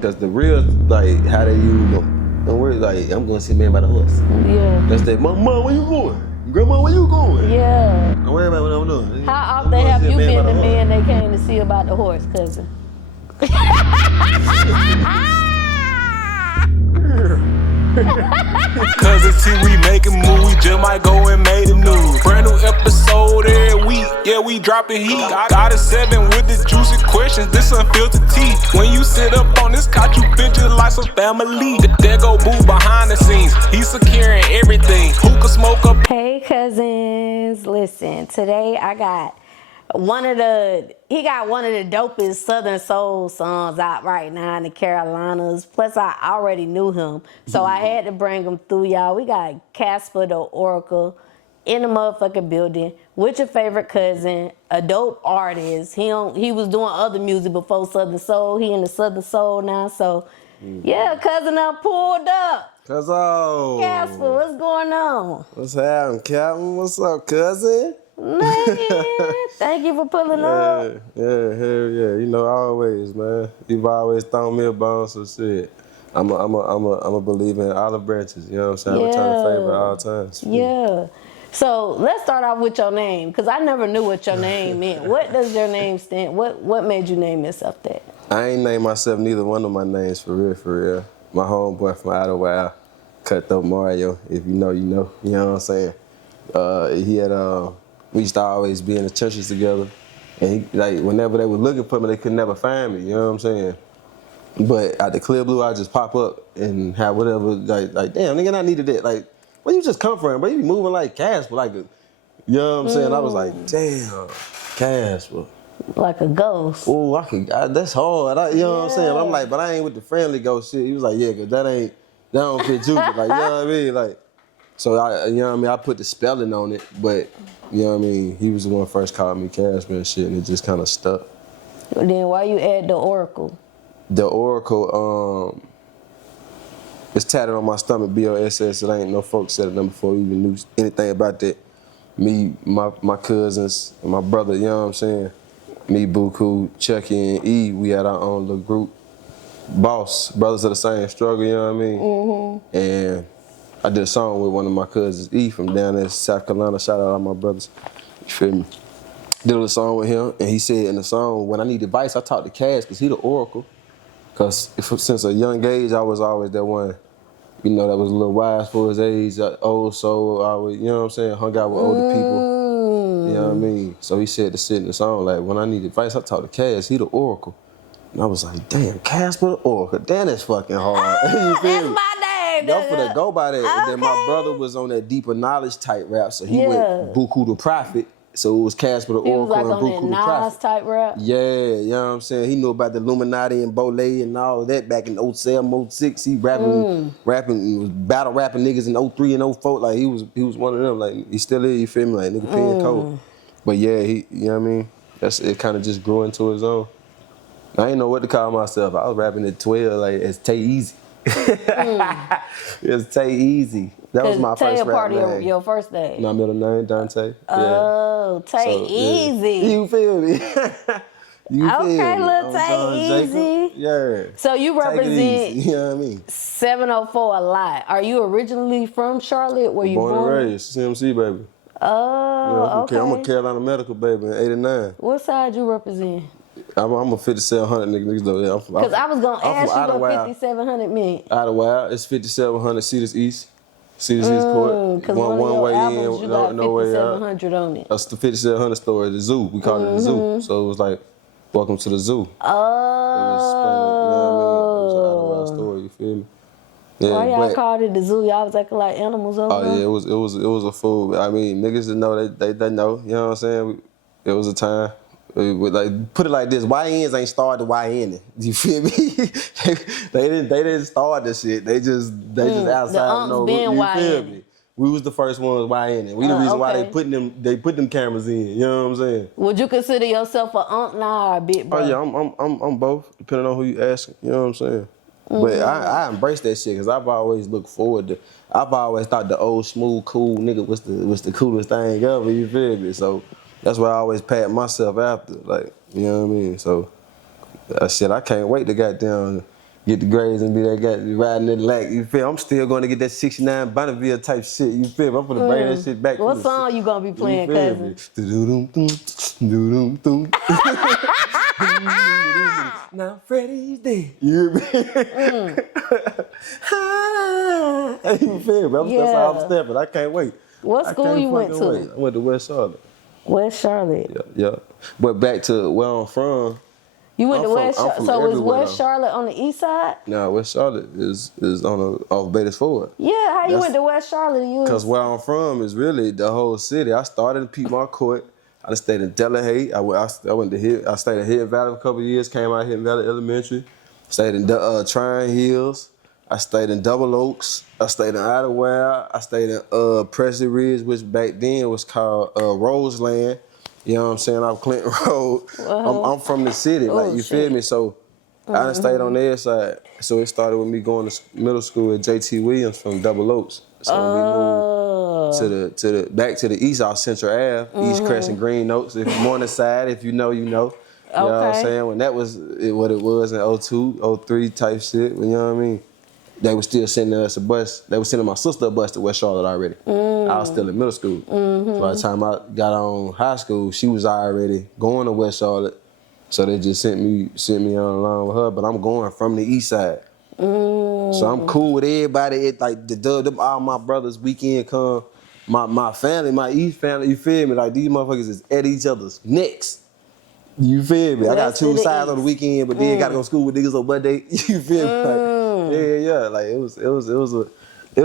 Cause the real, like, how they use them. Don't worry, like, I'm gonna see man by the horse. Yeah. That's that, Mom, where you going? Grandma, where you going? Yeah. Don't worry about what I'm doing. How often have you been the man they came to see about the horse, cousin? Cuzn see we making moves, we just might go and make the news. Brand new episode every week, yeah, we dropping heat. Got a 7 with the juicy questions, this unfiltered tea. When you sit up on this couch, you feel just like some family. There go Boo behind the scenes, he's securing everything. Who can smoke up? Hey cousins, listen, today I got one of the dopest Southern Soul songs out right now in the Carolinas. Plus, I already knew him, so I had to bring him through, y'all. We got Kazpa DaOracle in the motherfucking building with your favorite cousin, a dope artist. He was doing other music before Southern Soul. He in the Southern Soul now, so yeah, cousin, I pulled up. Cuzn. Kazpa, what's going on? What's happening, Captain? What's up, cousin? Man, thank you for pulling up. Yeah, hell yeah. You know, always, man. You've always thrown me a bone, so shit. I'm a believer in olive branches. You know what I'm saying? Yeah. Return the favor at all times. Yeah. So let's start off with your name, because I never knew what your name meant. What does your name stand? What made you name yourself that? I ain't named myself neither one of my names for real. My homeboy from Out of Wild, Cutthroat Mario. If you know, you know. You know what I'm saying? He had we used to always be in the churches together, and he, like, whenever they were looking for me, they could never find me. You know what I'm saying? But at the clear blue, I just pop up and have whatever. Like damn, nigga, I needed that. Like, where you just come from? But you be moving like Casper, like a, you know what I'm saying? I was like, damn, Casper. Like a ghost. Oh, that's hard. You know what I'm saying? But I'm like, but I ain't with the friendly ghost shit. He was like, yeah, cause that don't fit you. But like, you know what I mean? Like, so you know what I mean? I put the spelling on it, but you know what I mean? He was the one first called me Casper and shit, and it just kind of stuck. Then why you add DaOracle? DaOracle, it's tatted on my stomach, BOSS. It ain't no folks said it number before we even knew anything about that. Me, my cousins, and my brother, you know what I'm saying? Me, Buku, Chucky, and E, we had our own little group. Boss, brothers of the same struggle, you know what I mean? Mm-hmm. And I did a song with one of my cousins, E, from down there in South Carolina. Shout out to all my brothers. You feel me? Did a song with him, and he said in the song, when I need advice, I talk to Kaz, because he the oracle. Because since a young age, I was always that one, you know, that was a little wise for his age, old soul, always, you know what I'm saying, hung out with older people. You know what I mean? So he said to sit in the song, like, when I need advice, I talk to Kaz, he the oracle. And I was like, damn, Kazpa the Oracle, damn, that's fucking hard. You feel That's me? my name. Y'all finna go by that. Okay. And then my brother was on that deeper knowledge type rap, so he went Buku the Prophet. So it was Kazpa the He was Oracle like and on Buku the that Nas Prophet. type rap. Yeah, you know what I'm saying? He knew about the Illuminati and Bole and all of that back in 07, 06. He rapping, he was battle rapping niggas in 03 and 04. Like he was one of them. Like he still is, you feel me? Like nigga pen code. But yeah, he, you know what I mean? It kind of just grew into his own. I didn't know what to call myself. I was rapping at 12, like it's Tay Easy. It's Tay Easy. That was my first rap name. Tay your first name. My middle name, Dante. Oh, Tay So, Easy. Yeah. You feel me? Okay, little Tay Easy. Yeah. So you represent you know what I mean? 704 a lot. Are you originally from Charlotte? Were you born? Born and raised, CMC baby. Oh, okay. I'm a Carolina medical baby in '89. What side you represent? I'm a 5700 nigga though. Yeah, because I was gonna ask you what 5700 meant. Out of Wild, it's 5700 Cedars East. Cedars East Court. Because one way albums, in, you got no 5700 on it. That's the 5700 store at the zoo. We called it the zoo. So it was like, welcome to the zoo. Oh. It was an Out of Wild story, you feel me? Yeah, why y'all called it the zoo? Y'all was acting like animals over there? Yeah, it was a fool. I mean, niggas that know, they know. You know what I'm saying? It was a time. Like, put it like this: YNs ain't started the YN. You feel me? they didn't start this shit. They just outside know. You feel me? We was the first ones YN. We the reason why they put them cameras in. You know what I'm saying? Would you consider yourself an unk now or a big bro? Oh yeah, I'm both, depending on who you asking. You know what I'm saying? But I embrace that shit because I've always looked forward to. I've always thought the old smooth cool nigga was the coolest thing ever. You feel me? So that's what I always pat myself after. Like, you know what I mean? So shit, I can't wait to goddamn get the grades and be that guy riding that lack. You feel? I'm still going to get that 69 Bonneville type shit. You feel? I'm gonna bring that shit back. What song you gonna be playing, cousin? Now Freddie's dead. You feel me? That's how I'm stepping. I can't wait. What school you went to? I went to West Charlotte. West Charlotte. Yeah. But back to where I'm from. You went to West Charlotte. So was West Charlotte on the east side? No, West Charlotte is on off Beatties Ford. Yeah, how you went to West Charlotte? Because where I'm from is really the whole city. I started in Piedmont Court. I stayed in Delahey. I stayed in Hidden Valley for a couple of years. Came out of Hidden Valley Elementary. Stayed in Tryon Hills. I stayed in Double Oaks. I stayed in Idlewild. I stayed in Presley Ridge, which back then was called Roseland. You know what I'm saying? Off Clinton Road. I'm from the city, you feel me? So I done stayed on their side. So it started with me going to middle school at J.T. Williams from Double Oaks. So we moved back to the east, off Central Ave, East Crescent, Green Notes. If you're on the side, if you know, you know. You know what I'm saying? When that was what it was in 02, 03 type shit, you know what I mean? They were still sending us a bus. They were sending my sister a bus to West Charlotte already. I was still in middle school. So by the time I got on high school, she was already going to West Charlotte. So they just sent me on along with her. But I'm going from the east side. So I'm cool with everybody. All my brothers weekend come. My family, my East family, you feel me? Like these motherfuckers is at each other's necks. You feel me? I got two sides on the weekend, but then gotta go to school with niggas on Monday. You feel me? Yeah. Like it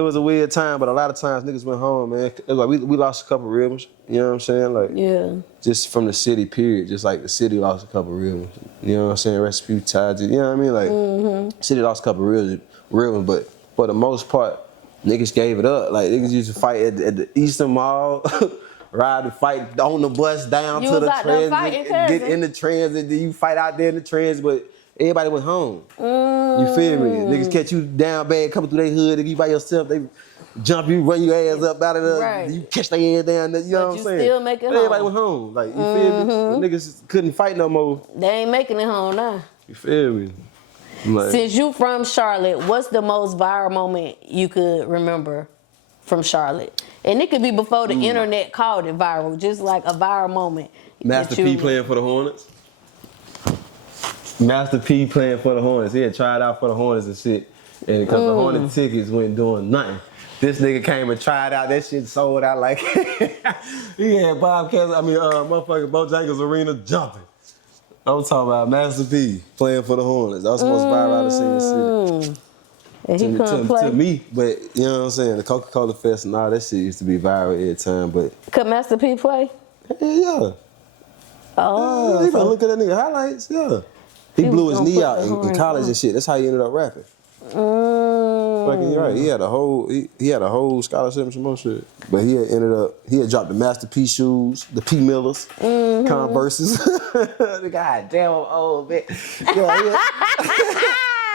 was a weird time, but a lot of times niggas went home, man. It was like we lost a couple rhythms. You know what I'm saying? Like just from the city, period. Just like the city lost a couple rhythms. You know what I'm saying? Recipe tied. You know what I mean? Like city lost a couple rhythms, but for the most part, niggas gave it up. Like niggas used to fight at the Eastern Mall. Ride and fight on the bus down to the transit, get in the transit, then you fight out there in the transit, but everybody went home. You feel me? Niggas catch you down bad, coming through their hood, if you by yourself, they jump you, run your ass up out of there, you catch their ass down there, you know what I'm saying? Still make it home. Everybody went home, like, you feel me? The niggas couldn't fight no more. They ain't making it home now. You feel me? Like, since you from Charlotte, what's the most viral moment you could remember from Charlotte? And it could be before the internet called it viral, just like a viral moment. Master P playing for the Hornets. Master P playing for the Hornets. He had tried out for the Hornets and shit. And because the Hornet tickets went doing nothing. This nigga came and tried out. That shit sold out like he had motherfucking Bojangles Arena jumping. I'm talking about Master P playing for the Hornets. That was the most viral I've seen in the city. And he couldn't play? To me, but you know what I'm saying? The Coca-Cola Fest and all that shit used to be viral every time, but... Could Master P play? Yeah. Oh. You gotta look at that nigga highlights, yeah. He blew his knee out in college and shit. That's how he ended up rapping. Fucking you're right. He had a whole scholarship and some more shit. But he had dropped the Master P shoes, the P Millers, Converses. The god damn old man. Yeah.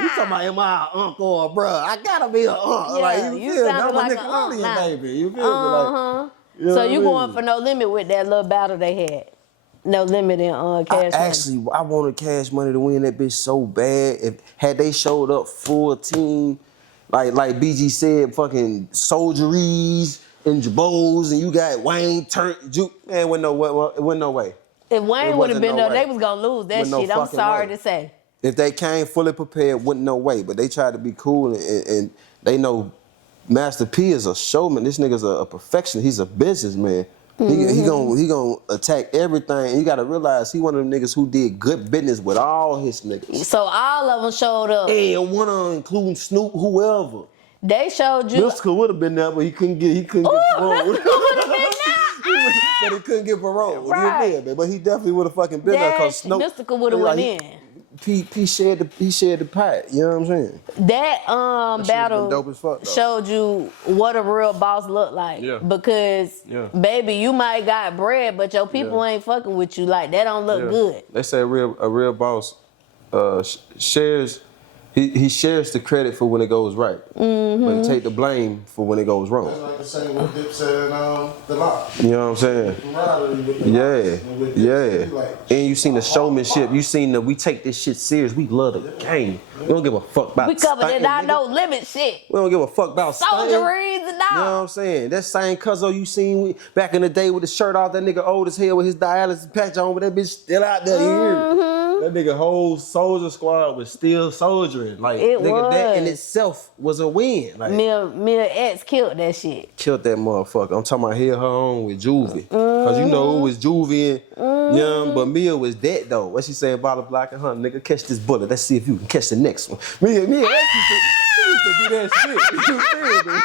You talking about am I an uncle or bruh? I gotta be an uncle. Yeah, like, you sound like an uncle now. Baby. You feel me? Like, you know so you going for No Limit with that little battle they had? No Limit in Cash Money. I wanted Cash Money to win that bitch so bad. Had they showed up full team, like BG said, fucking soldieries and Jabos, and you got Wayne man, wasn't no way. If Wayne would have been there, they was gonna lose that shit. I'm sorry to say. If they came fully prepared, wouldn't no way. But they tried to be cool, and they know Master P is a showman. This nigga's a perfectionist. He's a businessman. He gonna attack everything. And you gotta realize he one of them niggas who did good business with all his niggas. So all of them showed up. And one of them, including Snoop, whoever. They showed you. Mystical would have been there, but he couldn't get parole. Mystical would have been there. But he couldn't get parole. Right. But he definitely would have fucking been there because Snoop. Mystical would have went in. He shared the pot, you know what I'm saying? That battle dope as fuck, showed you what a real boss look like. Yeah. Because baby, you might got bread, but your people ain't fucking with you. Like that don't look good. They say a real boss shares He shares the credit for when it goes right, but he take the blame for when it goes wrong. That's like the same with Dipset and The Lock. You know what I'm saying? Yeah. And you seen the showmanship. You seen we take this shit serious. We love the game. We don't give a fuck about We covered it, I nigga. No Limit shit. We don't give a fuck about Soldieries and all. You know what I'm saying? That same Cuzn you seen back in the day with the shirt off, that nigga old as hell with his dialysis patch on, but that bitch still out there. You hear me? That nigga whole soldier squad was still soldiering. Like, that in itself was a win. Like, Mia X killed that shit. Killed that motherfucker. I'm talking about her on with Juvie. Cause you know it was Juvie and Young, but Mia was dead though. What she saying about the block and her nigga, catch this bullet. Let's see if you can catch the next one. Mia, she used to be that shit. You feel me?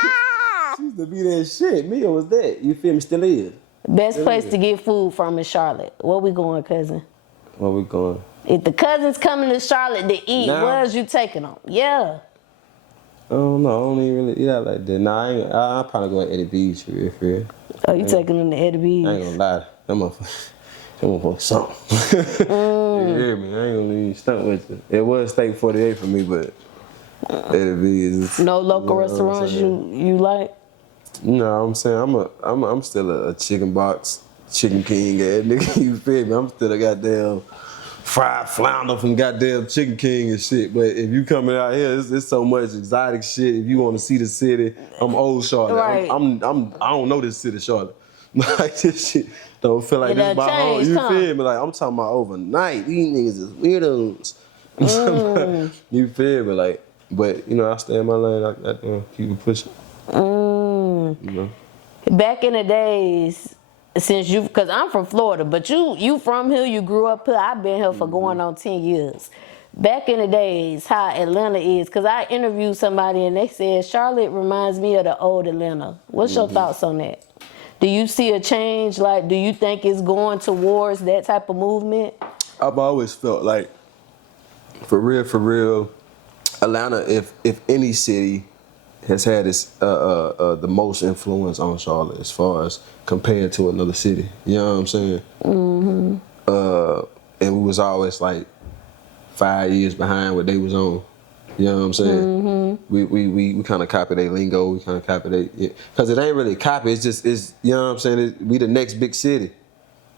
She used to be that shit. Mia was that. You feel me? Still is. Best place to get food from is Charlotte. Where we going, cousin? Where we going? If the cousins coming to Charlotte to eat, where's you taking them? Yeah. I don't know. I don't even really eat out like that. Nah, I'm probably going to Eddie B's for real. Oh, you taking them to Eddie B's? I ain't gonna lie. That motherfucker something. You hear me? I ain't gonna even stunt with you. It was steak 48 for me, but Eddie B's. No local restaurants you like? No, I'm saying I'm still a chicken box, chicken king ass nigga. You feel me? I'm still a goddamn fried flounder from goddamn Chicken King and shit. But if you coming out here, it's so much exotic shit. If you want to see the city, I'm old Charlotte. Right. I don't know this city, Charlotte. Like this shit don't feel like this my home. You feel me? Like I'm talking about overnight. These niggas is weirdos. You feel me? Like, but you know, I stay in my lane. I keep it pushing. You know. Back in the days, since cause I'm from Florida, but you from here, you grew up here. I've been here for going on 10 years. Back in the days, how Atlanta is, cause I interviewed somebody and they said Charlotte reminds me of the old Atlanta. What's your thoughts on that? Do you see a change? Like, do you think it's going towards that type of movement? I've always felt like, for real, Atlanta, if any city has had the most influence on Charlotte as far as compared to another city. You know what I'm saying? And we was always like 5 years behind what they was on. You know what I'm saying? We kind of copy their lingo. We kind of copy their, because it ain't really copy. It's you know what I'm saying? We the next big city.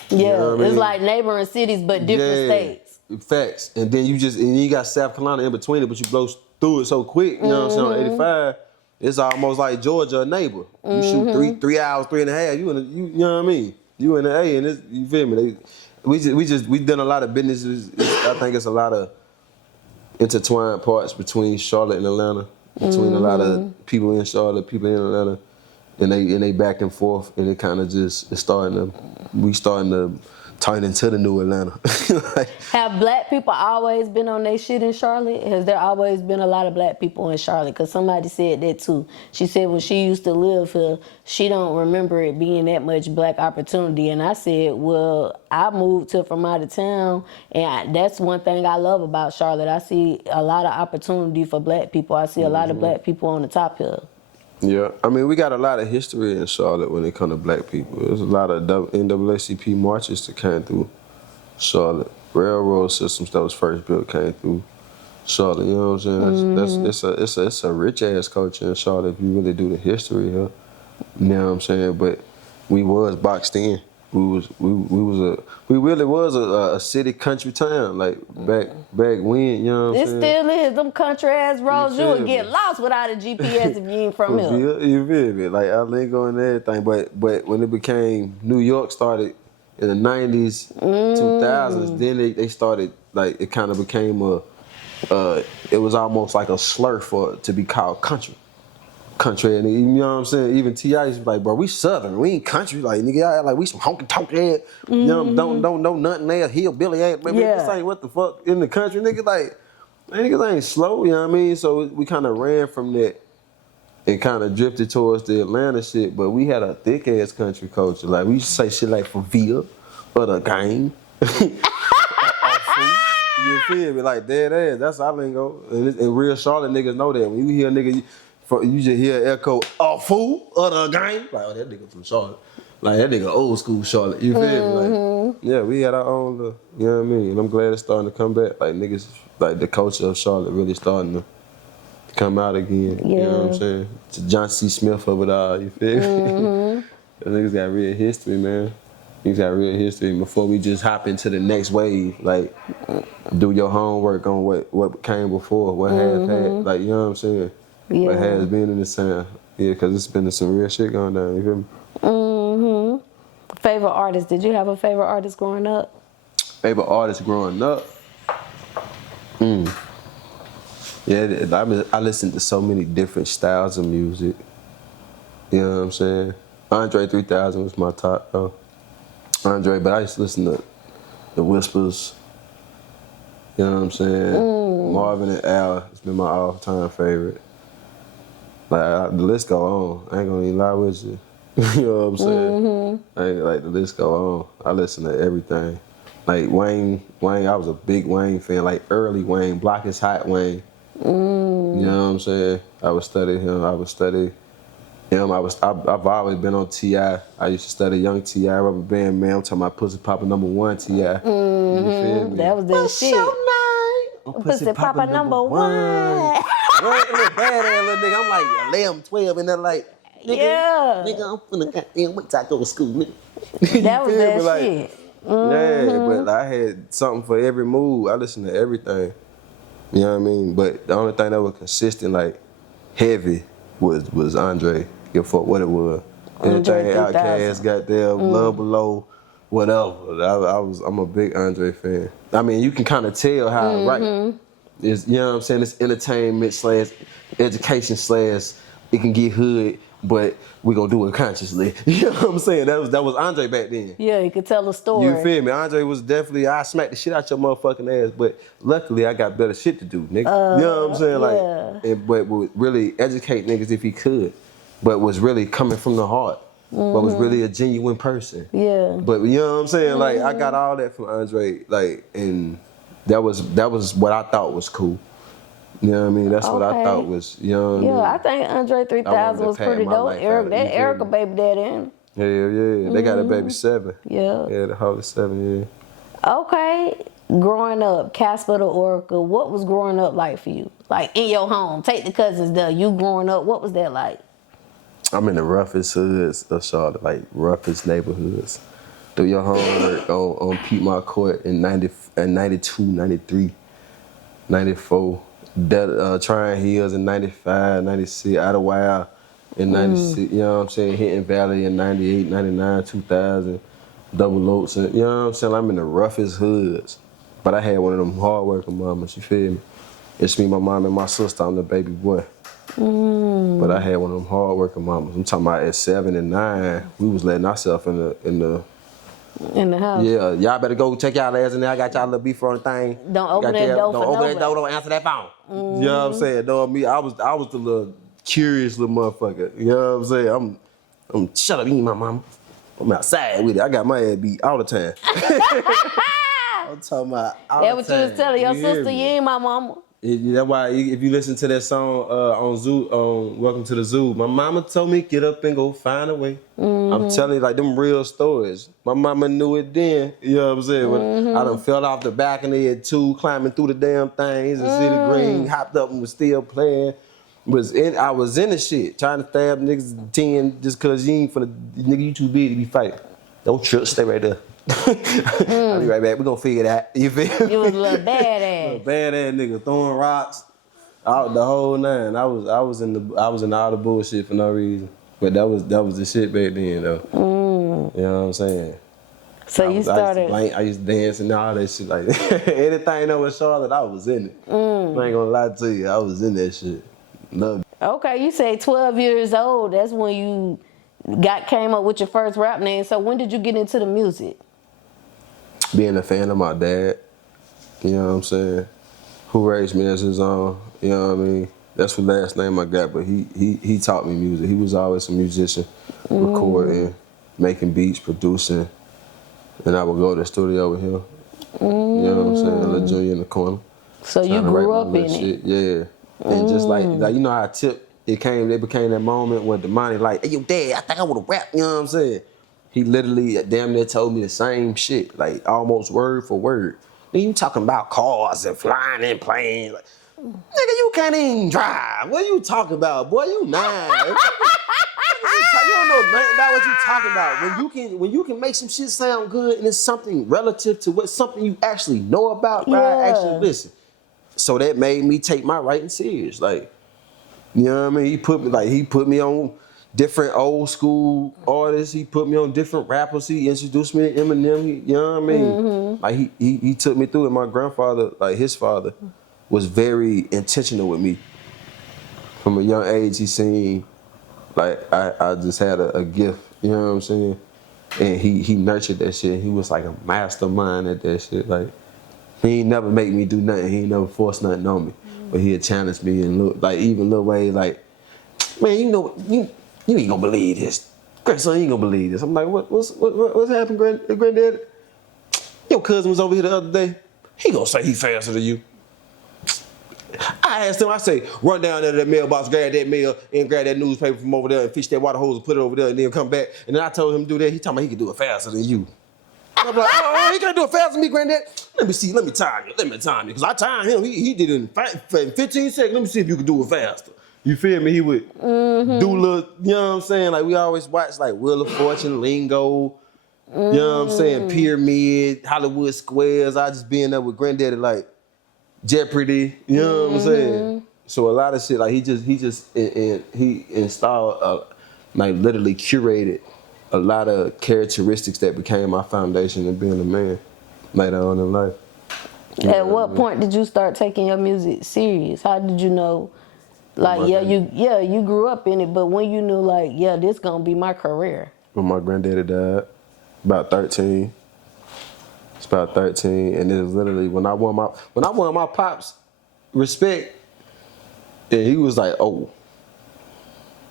Yeah, you know what I mean? It's like neighboring cities but different states. Facts. And then you got South Carolina in between it, but you blow through it so quick. You know what I'm saying? On 85. It's almost like Georgia, a neighbor. You shoot 3 hours, 3.5. You know what I mean? You in the A, and you feel me? We done a lot of businesses. I think it's a lot of intertwined parts between Charlotte and Atlanta, between a lot of people in Charlotte, people in Atlanta, and they back and forth, and it kind of just we starting to turn into the new Atlanta. Like, have black people always been on their shit in Charlotte? Has there always been a lot of black people in Charlotte? Because somebody said that too. She said when she used to live here, she don't remember it being that much black opportunity. And I said, well, I moved here from out of town, and that's one thing I love about Charlotte. I see a lot of opportunity for black people. I see a lot of black people on the top here. Yeah, I mean, we got a lot of history in Charlotte when it comes to black people. There's a lot of NAACP marches that came through Charlotte. Railroad systems that was first built came through Charlotte. You know what I'm saying? It's a rich ass culture in Charlotte if you really do the history here. You know what I'm saying? But we was boxed in. We really was a city country town, like back when, you know what I'm saying? It still is. Them country ass roads, you would get lost without a GPS if you ain't from here. You feel me? Like our lingo and everything. But when it became, New York started in the 90s, 2000s, then they started, like, it kind of became it was almost like a slur to be called country. Country, and you know what I'm saying? Even T.I. was like, bro, we Southern, we ain't country. Like, nigga, y'all like we some honky tonk ass, you know, don't know nothing there, hillbilly ass. Baby, this ain't what the fuck in the country, nigga. Like, niggas ain't slow, you know what I mean? So we kind of ran from that and kind of drifted towards the Atlanta shit, but we had a thick ass country culture. Like, we used to say shit like for Villa or the game. You feel me? Like, dead ass, that's our lingo. And real Charlotte niggas know that. When you hear a nigga, you just hear echo, fool, or the game. Like, oh, that nigga from Charlotte. Like that nigga old school Charlotte. You feel me? Like, yeah, we had our own little, you know what I mean? And I'm glad it's starting to come back. Like niggas, like the culture of Charlotte really starting to come out again. Yeah. You know what I'm saying? To John C. Smith of it all, you feel me? The niggas got real history, man. Niggas got real history. Before we just hop into the next wave, like do your homework on what came before, what has had, like, you know what I'm saying? Yeah. What has been in the town. Yeah, because it's been some real shit going down, you feel me? Favorite artist? Did you have a favorite artist growing up? Favorite artist growing up? Yeah, I listened to so many different styles of music. You know what I'm saying? Andre 3000 was my top, though. Andre, but I used to listen to The Whispers. You know what I'm saying? Marvin and Al has been my all-time favorite. Like, the list go on. I ain't gonna even lie with you. You know what I'm saying? Like, the list go on. I listen to everything. Like, Wayne, I was a big Wayne fan. Like, early Wayne, Block is Hot Wayne. You know what I'm saying? I would study him. I would study him. I've always been on T.I. I used to study Young T.I. Rubber Band Man. I'm talking about Pussy Papa #1 T.I. You feel me? That was that shit. Pussy Papa number one. Right, little badass little nigga. I'm like 11, 12, and they're like, nigga, I'm finna goddamn wait till I go to school, nigga. That was feel that me? Like, shit. yeah, but I had something for every mood. I listened to everything. You know what I mean? But the only thing that was consistent, like heavy, was Andre. Give a fuck what it was. Anything Outkast, goddamn, Love Below, whatever. I'm a big Andre fan. I mean, you can kind of tell how right. It's, you know what I'm saying? It's entertainment / education / it can get hood, but we gonna do it consciously. You know what I'm saying? That was Andre back then. Yeah, you could tell a story. You feel me? Andre was definitely, I smacked the shit out your motherfucking ass, but luckily I got better shit to do, nigga. You know what I'm saying? Yeah. Like, but would really educate niggas if he could, but was really coming from the heart, but was really a genuine person. Yeah. But you know what I'm saying? Like, I got all that from Andre, like, and that was what I thought was cool. You know what I mean? That's what I thought was, you know what I mean? Yeah, I think Andre 3000 was pretty dope. Erica baby daddy. Hell yeah. They got a baby 7. Yeah. Yeah, the whole 7, yeah. Okay, growing up, Cazpa DaOracle, what was growing up like for you? Like in your home, take the cousins there. You growing up, what was that like? I'm in the roughest hoods of Charlotte, like roughest neighborhoods. Do your homework on Piedmont Court in 92, 93, 94. Trying Hills in 95, 96, Idlewild in 96, you know what I'm saying? Hitting Valley in 98, 99, 2000, Double Oaks, and, you know what I'm saying? I'm in the roughest hoods. But I had one of them hard-working mamas, you feel me? It's me, my mom, and my sister. I'm the baby boy. But I had one of them hard-working mamas. I'm talking about at 7 and 9, we was letting ourselves in the house. Yeah, y'all better go check y'all ass in there. I got y'all a little beef on the thing. Don't open that door. Don't open that door. Don't answer that phone. You know what I'm saying? No, me, I was the little curious little motherfucker. You know what I'm saying? I'm shut up, you my mama. I'm outside with it. I got my ass beat all the time. I'm talking about all the time. That's what you was telling your sister. You ain't my mama. That's why if you listen to that song on Zoo, on Welcome to the Zoo, my mama told me get up and go find a way. I'm telling you, like, them real stories. My mama knew it then, you know what I'm saying? When I done fell off the balcony at 2, climbing through the damn things, and City Green, hopped up and was still playing. I was in the shit, trying to stab niggas 10 just cause you ain't nigga, you too big to be fighting. Don't trip, stay right there. I'll be right back. We gonna figure it out. You feel me? You was a little badass. Little badass nigga throwing rocks out the whole nine. I was in all the bullshit for no reason. But that was the shit back then though. You know what I'm saying? So you started. I used to dance and all that shit like that. Anything that was Charlotte, I was in it. I ain't gonna lie to you, I was in that shit. Love it. Okay, you say 12 years old. That's when you came up with your first rap name. So when did you get into the music? Being a fan of my dad, you know what I'm saying, who raised me as his own, you know what I mean? That's the last name I got, but he taught me music. He was always a musician, recording, making beats, producing, and I would go to the studio with him. You know what I'm saying? Little Junior in the corner. So you grew up in it? Yeah. And just like you know how Tip, it became that moment where the money like, hey, yo, dad, I think I want to rap, you know what I'm saying? he literally damn near told me the same shit, like almost word for word. Then you talking about cars and flying in planes. Like, nigga, you can't even drive. What are you talking about, boy? You 9. You don't know nothing about what you talking about. When you can make some shit sound good and it's something relative to what something you actually know about, bro, actually listen. So that made me take my writing serious. Like, you know what I mean? He put me on different old school artists. He put me on different rappers. He introduced me to Eminem. You know what I mean? Like he took me through it. My grandfather, like his father, was very intentional with me. From a young age, he seen like I just had a gift. You know what I'm saying? And he nurtured that shit. He was like a mastermind at that shit. Like he ain't never make me do nothing. He ain't never force nothing on me. But he'd challenge me and look like even little ways like, man, you know you ain't gonna believe this. Grandson, you ain't gonna believe this. I'm like, what's happened, granddaddy? Your cousin was over here the other day. He gonna say he faster than you. I asked him, I say, run down there to that mailbox, grab that mail, and grab that newspaper from over there and fish that water hose and put it over there and then come back. And then I told him to do that. He told me he could do it faster than you. I'm like, oh, he can't do it faster than me, granddad. Let me see, let me time you. Because I timed him. He did it in 15 seconds. Let me see if you can do it faster. You feel me? He would do little, you know what I'm saying? Like we always watch like Wheel of Fortune, Lingo, you know what I'm saying? Pyramid, Hollywood Squares. I just being there with granddaddy like Jeopardy, you know what I'm saying? So a lot of shit, like he installed, like literally curated a lot of characteristics that became my foundation in being a man later on in life. At what point did you start taking your music serious? How did you know, like, you grew up in it, but when you knew, like, this gonna be my career? When my granddaddy died, about 13. It's about 13, and it was literally when I won my pops respect, and he was like, oh,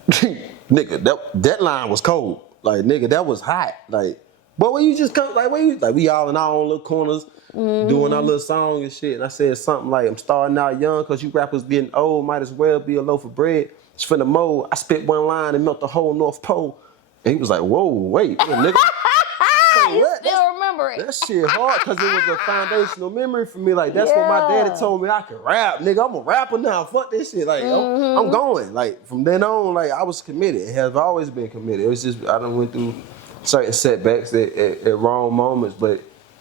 nigga, that line was cold. Like, nigga, that was hot. Like, but when you just come, like, we all in our own little corners doing our little song and shit. And I said something like, I'm starting out young because you rappers getting old, might as well be a loaf of bread. It's for the mold. I spit one line and melt the whole North Pole. And he was like, whoa, wait, nigga. You still remember it. That shit hard because it was a foundational memory for me. Like, that's what my daddy told me I could rap. Nigga, I'm a rapper now. Fuck this shit. Like, I'm going. Like, from then on, like, I was committed. It has always been committed. It was just, I done went through certain setbacks at wrong moments, but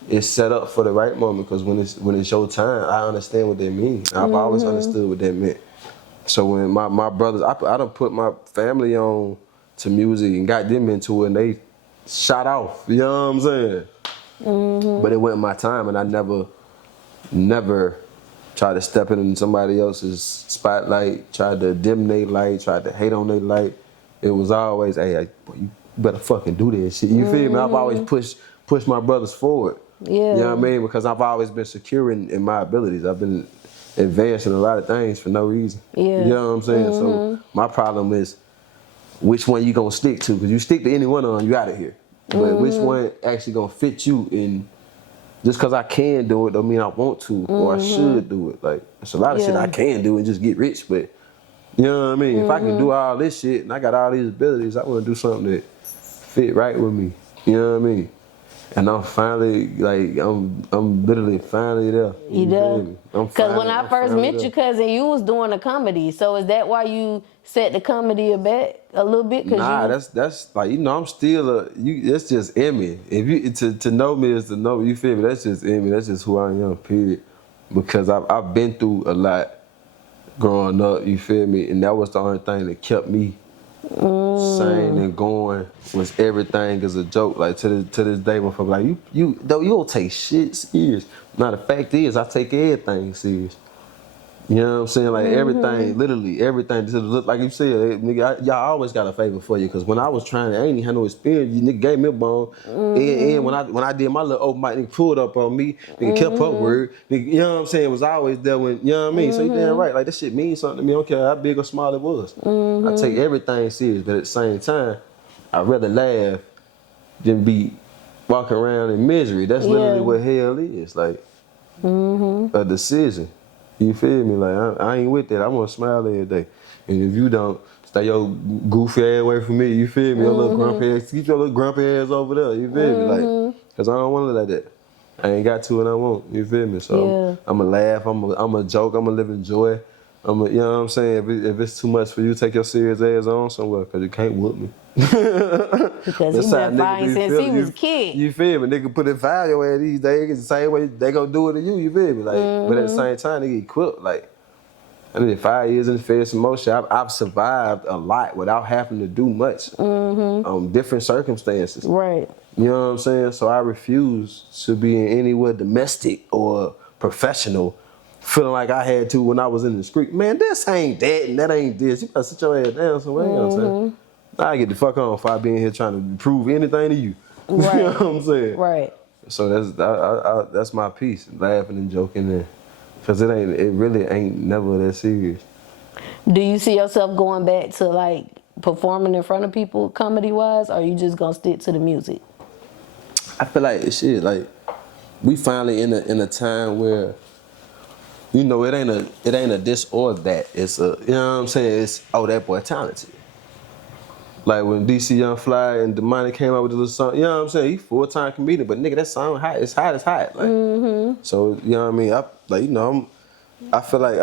it's set up for the right moment because when it's your time, I understand what they mean. I've always understood what that meant. So when my brothers, I done put my family on to music and got them into it, and they shot off, you know what I'm saying? But it wasn't my time, and I never tried to step in somebody else's spotlight, tried to dim their light, tried to hate on their light. It was always, hey, boy, you better fucking do this shit. You feel me? I've always pushed my brothers forward. Yeah. You know what I mean? Because I've always been secure in my abilities. I've been advanced in a lot of things for no reason. Yeah. You know what I'm saying? So my problem is, which one you gonna stick to? Because you stick to any one of them, you out of here. But which one actually gonna fit you? And just because I can do it don't mean I want to or I should do it. Like, it's a lot of shit I can do and just get rich, but you know what I mean? If I can do all this shit and I got all these abilities, I want to do something that fit right with me. You know what I mean? And I'm finally, like, I'm literally finally there. You do? Because when I first met you, cousin, you was doing a comedy. So is that why you set the comedy a little bit? Nah, that's like, you know, I'm still that's just in me. If you to know me is to know me, you feel me? That's just in me. That's just who I am, period. Because I've been through a lot growing up, you feel me? And that was the only thing that kept me sane and going, was everything is a joke. Like to this day, when folks like you don't take shit serious. Now the fact is, I take everything serious. You know what I'm saying? Like everything, literally everything. Just look like you said, nigga, y'all always got a favor for you. Cause when I was trying, I ain't even had no experience. You nigga gave me a bone. And when I did my little open mic, nigga pulled up on me. Nigga kept up word. Nigga, you know what I'm saying? Was always there when, you know what I mean? So you damn right. Like this shit means something to me. I don't care how big or small it was. I take everything serious, but at the same time, I'd rather laugh than be walking around in misery. That's literally what hell is. Like a decision. You feel me? Like, I ain't with that. I want to smile every day. And if you don't, stay your goofy ass away from me, you feel me? Your little grumpy ass, keep your little grumpy ass over there, you feel me? Like, cause I don't want to like that. I ain't got to and I won't, you feel me? So I'ma laugh, I'ma joke, I'ma live in joy. You know what I'm saying? If it's too much for you, take your serious ass on somewhere, cause you can't whoop me. Because he been fighting since he was a kid. You feel me? Nigga put it fire your ass these days, it's the same way they gonna do it to you, you feel me? Like, but at the same time, they get equipped, like, I did 5 years in the Feds and motion. I've survived a lot without having to do much. Different circumstances. Right. You know what I'm saying? So I refuse to be in anywhere domestic or professional feeling like I had to when I was in the street. Man, this ain't that and that ain't this. You gotta sit your ass down somewhere. You know what I'm saying? I get the fuck on if I be in here trying to prove anything to you. Right. You know what I'm saying? Right. So that's my piece, laughing and joking and cause it really ain't never that serious. Do you see yourself going back to like performing in front of people comedy wise, or you just gonna stick to the music? I feel like shit, like we finally in a time where, you know, it ain't a this or that. It's a, you know what I'm saying? It's, oh, that boy talented. Like when DC Young Fly and Demonic came out with this little song, you know what I'm saying? He full-time comedian, but nigga, that song hot. It's hot as hot. Like, so, you know what I mean? I feel like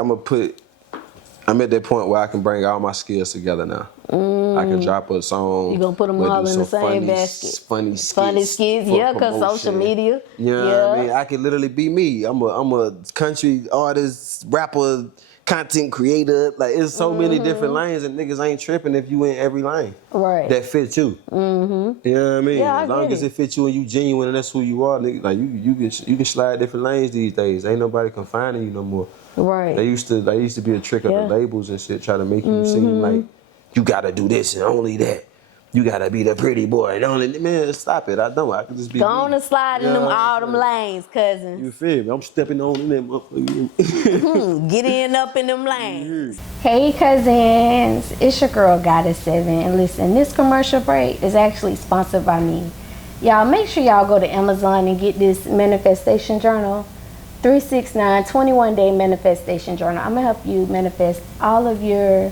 I'm at that point where I can bring all my skills together now. I can drop a song. You gonna put them all in the same basket. Funny skits, yeah, cause social media. You know what I mean? I can literally be me. I'm a country artist, rapper, content creator. Like, it's so many different lanes, and niggas ain't tripping if you in every lane. Right. That fits you. You know what I mean? Yeah, as long as it fits you and you genuine and that's who you are, nigga, like you can slide different lanes these days. Ain't nobody confining you no more. Right. They used to be a trick of the labels and shit, try to make you seem like you gotta do this and only that. You gotta be the pretty boy and only, man, stop it. I can just be Go on and slide in all them lanes, cousin. You feel me? I'm stepping on in that motherfucker. Get in up in them lanes. Hey cousins, it's your girl Goddess 7, and listen, this commercial break is actually sponsored by me. Y'all make sure y'all go to Amazon and get this manifestation journal, 369 21-day manifestation journal. I'm gonna help you manifest all of your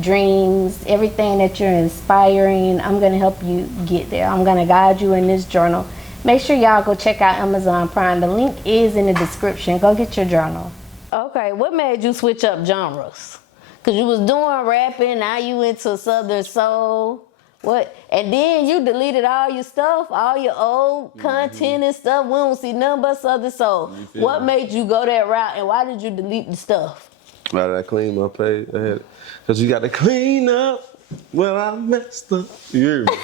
dreams, everything that you're inspiring. I'm gonna help you get there. I'm gonna guide you in this journal. Make sure y'all go check out Amazon Prime. The link is in the description. Go get your journal. Okay, what made you switch up genres? Cause you was doing rapping, now you into Southern Soul. What? And then you deleted all your stuff, all your old content and stuff. We don't see nothing but Southern Soul. What made you go that route, and why did you delete the stuff? Why did I clean my page? Cause you got to clean up. Well, I messed up. You hear me?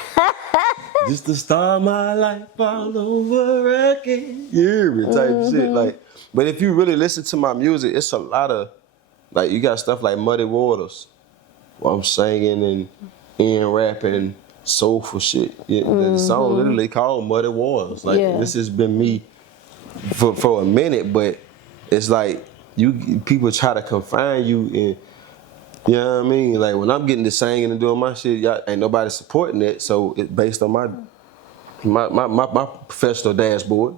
Just to start my life all over again. You hear me? Type shit. Like, but if you really listen to my music, it's a lot of, like, you got stuff like Muddy Waters, where I'm singing and rapping soulful shit. The song literally called Muddy Waters. Like, this has been me for a minute, but it's like people try to confine you in. You know what I mean? Like, when I'm getting to singing and doing my shit, y'all ain't nobody supporting it. So it's based on my professional dashboard.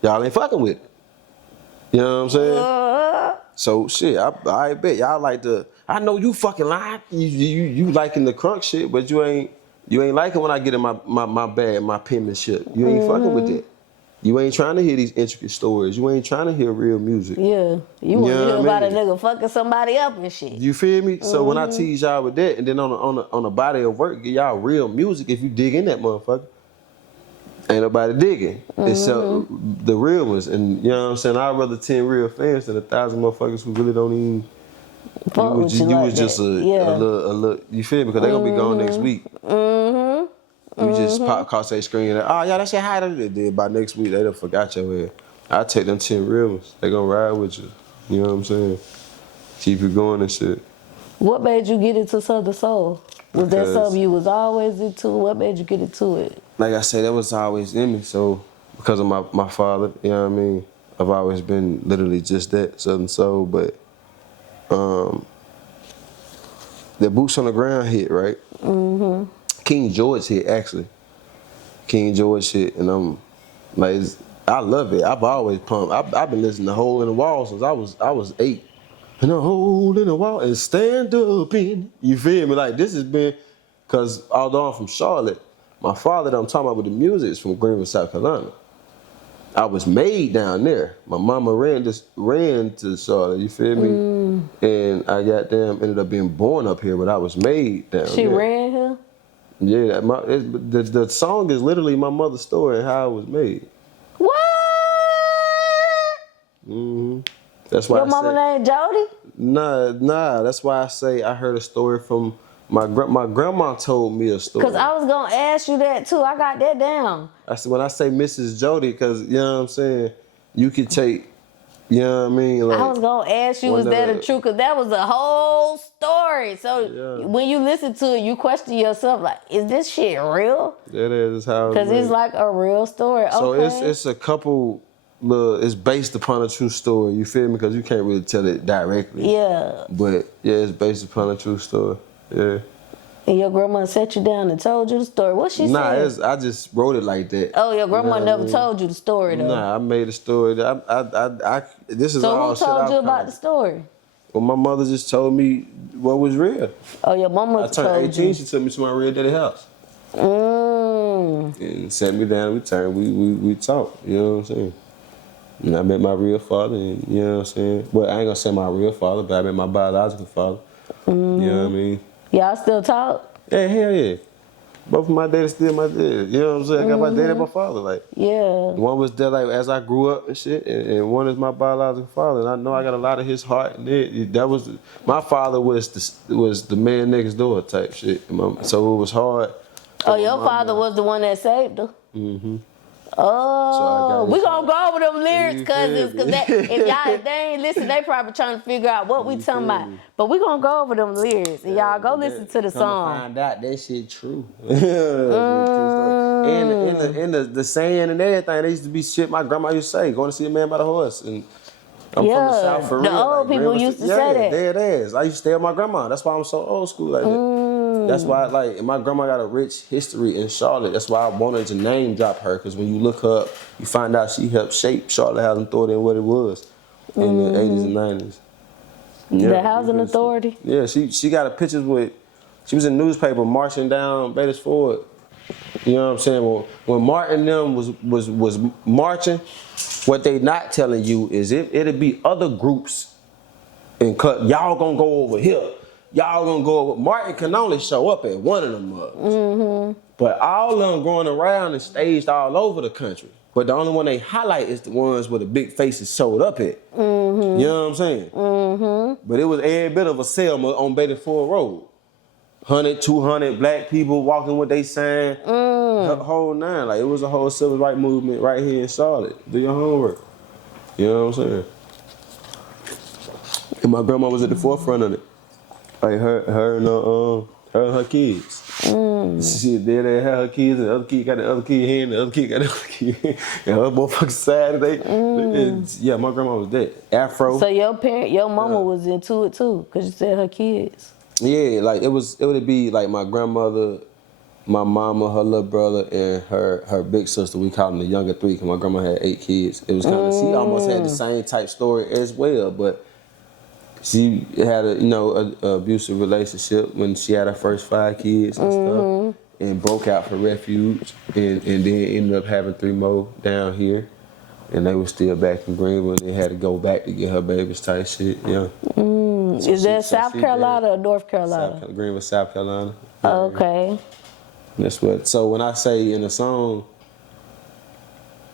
Y'all ain't fucking with it. You know what I'm saying? So shit, I bet y'all like the. I know you fucking lying. You liking the crunk shit, but you ain't liking when I get in my bag, my penmanship. You ain't fucking with that. You ain't trying to hear these intricate stories. You ain't trying to hear real music. Yeah, you want to hear about a nigga fucking somebody up and shit. You feel me? So when I tease y'all with that, and then on the body of work, get y'all real music. If you dig in that motherfucker, ain't nobody digging except the real ones. And you know what I'm saying? I'd rather 10 real fans than 1,000 motherfuckers who really don't even. You was just a little. You feel me? Because they gonna be gone next week. You just pop across that screen and oh yeah, that shit hot. They did by next week. They done forgot your ass. I take them 10 real ones. They gonna ride with you. You know what I'm saying? Keep you going and shit. What made you get into Southern Soul? Was that something you was always into? What made you get into it? Like I said, that was always in me. So because of my father, you know what I mean? I've always been literally just that, Southern Soul. But the Boots on the Ground hit, right? King George hit, actually. King George hit, and I'm like, I love it. I've always pumped. I've been listening to Hole in the Wall since I was 8. and a hole in the wall and stand up in it. You feel me? Like, this has been, because although I'm from Charlotte, my father that I'm talking about with the music is from Greenville, South Carolina. I was made down there. My mama ran to Charlotte, you feel me? And I ended up being born up here, but I was made down there. She ran here? Yeah, the song is literally my mother's story and how I was made. What? That's why Your mama named Jody? Nah. That's why I say I heard a story from my grandma told me a story. Because I was going to ask you that too. I got that down. I said, when I say Mrs. Jody, because, you know what I'm saying, you could take, you know what I mean? Like, I was going to ask you, was that the truth? Because that was the whole story. So when you listen to it, you question yourself, like, is this shit real? That is how Because it's like a real story. So okay. it's a couple, it's based upon a true story, you feel me? Because you can't really tell it directly. Yeah. But, yeah, it's based upon a true story. Yeah. And your grandma sat you down and told you the story. What she said? I just wrote it like that. Oh, your grandma never told you the story though. Nah, I made a story. This is so all who shit. told you about the story? Well, my mother just told me what was real. Oh, your mama I told turned 18. you. She took me to my real daddy house and sat me down. We talked. You know what I'm saying? And I met my real father. And, you know what I'm saying? Well, I ain't gonna say my real father, but I met my biological father. You know what I mean? Y'all still talk? Yeah, hell yeah. Both of my daddies still my dad. You know what I'm saying? I got my dad and my father. Like, Yeah. one was there like as I grew up and shit, and one is my biological father. And I know I got a lot of his heart. And that was my father was the man next door type shit. So it was hard. Oh, your father was the one that saved her. Oh, we gonna go over them lyrics, cousins, because if they ain't listen, they probably trying to figure out what we talking about. But we gonna go over them lyrics, and y'all go listen to the song. Find out that shit true. And the saying and everything, they used to be shit my grandma used to say, going to see a man by the horse. And I'm from the South for real. The old people used to say that. There it is. I used to stay with my grandma. That's why I'm so old school like that. That's why, like, my grandma got a rich history in Charlotte. That's why I wanted to name drop her, because when you look her up, you find out she helped shape Charlotte Housing Authority and what it was in the 80s and 90s. Yeah, The Housing Authority? Yeah, she got a pictures with, she was in the newspaper marching down Bates Ford. You know what I'm saying? When Martin and them was marching, what they not telling you is it'll be other groups and y'all gonna go over here. Y'all gonna go over. Martin can only show up at one of them mugs. But all of them going around and staged all over the country. But the only one they highlight is the ones where the big faces showed up at. You know what I'm saying? But it was every bit of a Selma on Bates Ford Road. 100, 200 black people walking with they sign. The whole nine. Like, it was a whole civil rights movement right here in Charlotte. Do your homework. You know what I'm saying? And my grandma was at the forefront of it. Like her and her kids. She did have her kids, and the other kid got the other kid hand, the other kid got the other kid hand. And her motherfucking side, yeah, my grandma was dead. Afro. So your mama was into it too, because you said her kids. Yeah, like it would be like my grandmother, my mama, her little brother, and her big sister. We call them the younger three, because my grandma had 8 kids. It was kind of, she almost had the same type story as well, but she had a abusive relationship when she had her first 5 kids and stuff, and broke out for refuge, and then ended up having 3 more down here, and they were still back in Greenville. They had to go back to get her babies type shit. Yeah. So is that South Carolina or North Carolina? Greenville, South Carolina. Okay. That's what. So when I say in the song,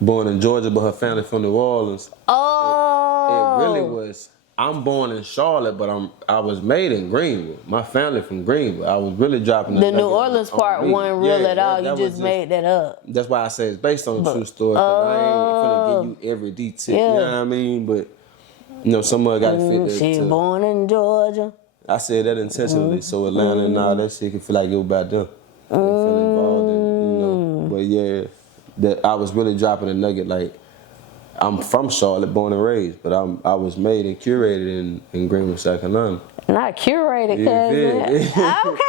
born in Georgia, but her family from New Orleans. Oh. It really was. I'm born in Charlotte, but I was made in Greenville. My family from Greenville. I was really dropping the New Orleans part wasn't real at all. You just made that up. That's why I say it's based on a true story. Cause I ain't finna give you every detail. You know what I mean? But someone got to fit that. She's born in Georgia. I said that intentionally, so Atlanta and all that shit can feel like it was about them. They feel involved in, But yeah, that I was really dropping a nugget. Like, I'm from Charlotte, born and raised, but I was made and curated in Greenville, South Carolina. Not curated, cousin. Okay.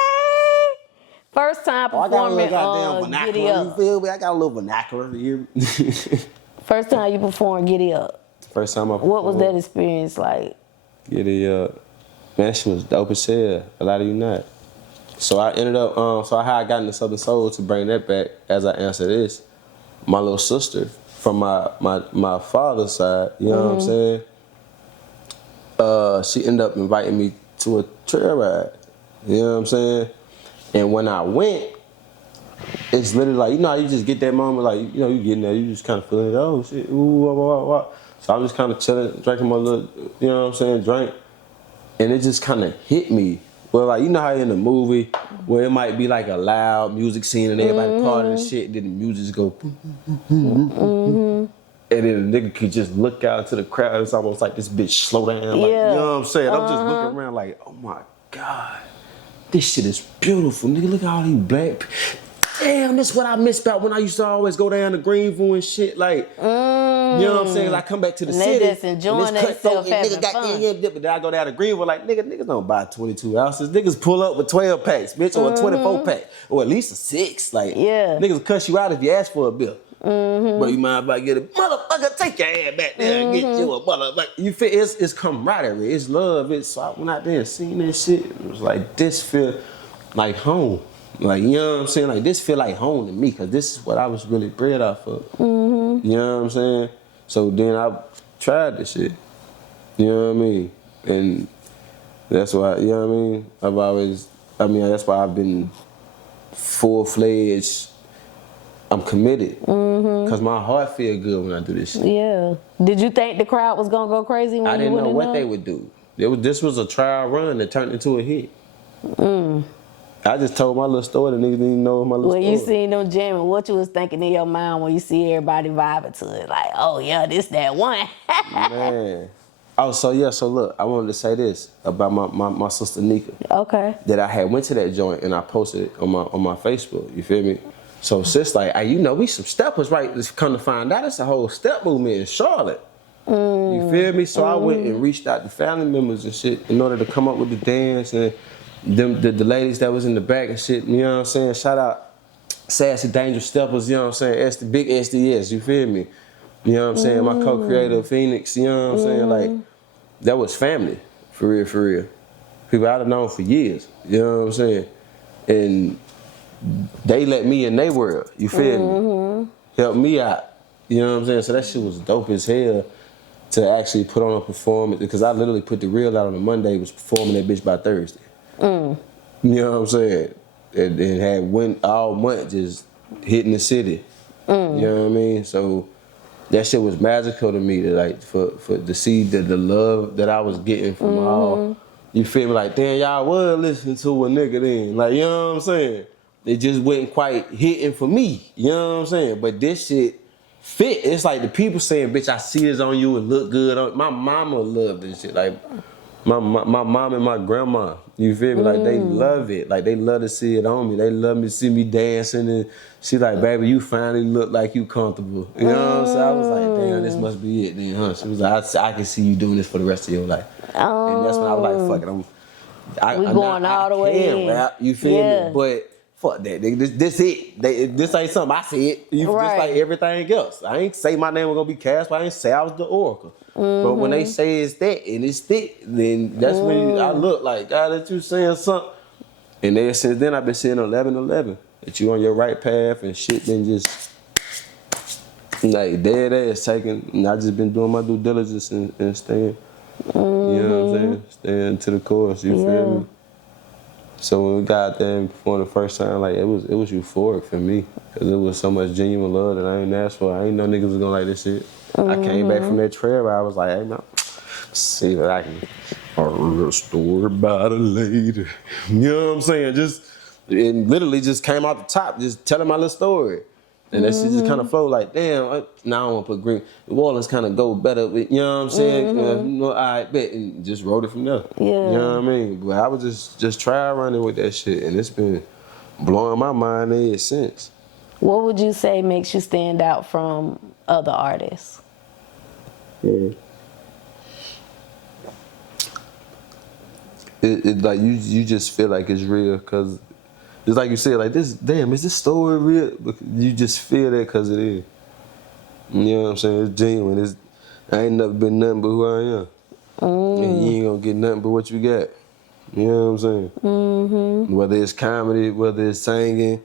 First time performing on Gitty Up. You feel me? I got a little vernacular here. First time you performed Gitty Up. First time I performed. What was that experience like? Gitty Up. Man, she was dope as hell. A lot of you not. So I ended up, so how I got into Southern Soul, to bring that back as I answer this, my little sister from my father's side, you know what I'm saying? She ended up inviting me to a trail ride, you know what I'm saying? And when I went, it's literally like, you know how you just get that moment, like, you know, you getting there, you just kind of feeling, oh shit, ooh, wah, wah, wah, wah. So I was just kind of chilling, drinking my little, you know what I'm saying, drink. And it just kind of hit me. Well, like, you know how in the movie where it might be like a loud music scene and everybody partying and shit, then the music just go boom, boom, boom, boom, boom. And then the nigga could just look out to the crowd. It's almost like this bitch slow down. Like, you know what I'm saying? I'm just looking around like, oh my God, this shit is beautiful. Nigga, look at all these black. Damn, this is what I miss about when I used to always go down to Greenville and shit. Like, you know what I'm saying? Like, I come back to the city. They just enjoying themselves, having fun. But then I go down to Greenville, like, niggas don't buy 22 ounces. Niggas pull up with 12 packs, bitch, or a 24 pack, or at least a 6. Like, niggas cuss you out if you ask for a bill. But you mind about get it, motherfucker, take your ass back there and get you a motherfucker. You feel it's camaraderie, it's love. So I went out there and seen this shit. It was like, this feel like home. Like, you know what I'm saying? Like, this feel like home to me, because this is what I was really bred off of. You know what I'm saying? So then I tried this shit. You know what I mean? And that's why, you know what I mean? That's why I've been full-fledged. I'm committed. Because my heart feel good when I do this shit. Yeah. Did you think the crowd was going to go crazy when I you didn't went know in what there? they would do. This was a trial run that turned into a hit. I just told my little story. The niggas didn't even know my little story. When you seen them jamming, what you was thinking in your mind when you see everybody vibing to it? Like, oh yeah, this that one. Man. Oh, so look, I wanted to say this about my sister Nika. Okay. That I had went to that joint and I posted it on my Facebook. You feel me? So sis like, hey, you know, we some steppers, right? Just come to find out, it's a whole step movement in Charlotte. You feel me? So I went and reached out to family members and shit in order to come up with the dance, and the ladies that was in the back and shit, you know what I'm saying? Shout out Sassy Dangerous Steppers, you know what I'm saying? Big SDS, you feel me? You know what I'm saying? My co-creator Phoenix, you know what I'm saying? Like, that was family, for real, for real. People I'd have known for years, you know what I'm saying? And they let me in their world, you feel me? Help me out, you know what I'm saying? So that shit was dope as hell to actually put on a performance, because I literally put the reel out on a Monday, was performing that bitch by Thursday. You know what I'm saying? And had went all month just hitting the city. You know what I mean? So that shit was magical to me, to like for to see the love that I was getting from all. You feel me? Like, damn, y'all was listening to a nigga then. Like, you know what I'm saying? It just wasn't quite hitting for me. You know what I'm saying? But this shit fit. It's like the people saying, bitch, I see this on you, it look good on. My mama loved this shit. Like, my mom and my grandma, you feel me? Like, they love it. Like, they love to see it on me. They love me to see me dancing. And she like, baby, you finally look like you comfortable. You know what I'm saying? I was like, damn, this must be it then, huh? She was like, I can see you doing this for the rest of your life. And that's when I was like, fuck it. We going all the way in. Rap, you feel me? But fuck that, nigga. This it. This ain't something I said. Just like everything else. I ain't say my name was gonna be Kazpa. I ain't say I was DaOracle. But when they say it's that and it's thick, then that's when I look like, God, that you saying something. And then since then I've been saying 11-11. That you on your right path and shit then just like dead ass taking. And I just been doing my due diligence and staying. You know what I'm saying? Staying to the course, you feel me? So when we got there for the first time, like it was euphoric for me, cause it was so much genuine love that I ain't asked for. I ain't know niggas was gonna like this shit. I came back from that trail where I was like, hey man, see what I can. A real story about a lady. You know what I'm saying? It literally just came out the top, just telling my little story. And that shit just kind of flowed like, damn, now I want to put green. The Wallens kind of go better with, you know what I'm saying? You know, I bet, and just wrote it from there. You know what I mean? But I was just try running with that shit, and it's been blowing my mind ever since. What would you say makes you stand out from other artists? It like you just feel like it's real, cause it's like you said, like this. Damn, is this story real? You just feel that cause it is. You know what I'm saying? It's genuine. I ain't never been nothing but who I am. And you ain't gonna get nothing but what you got. You know what I'm saying? Mm-hmm. Whether it's comedy, whether it's singing,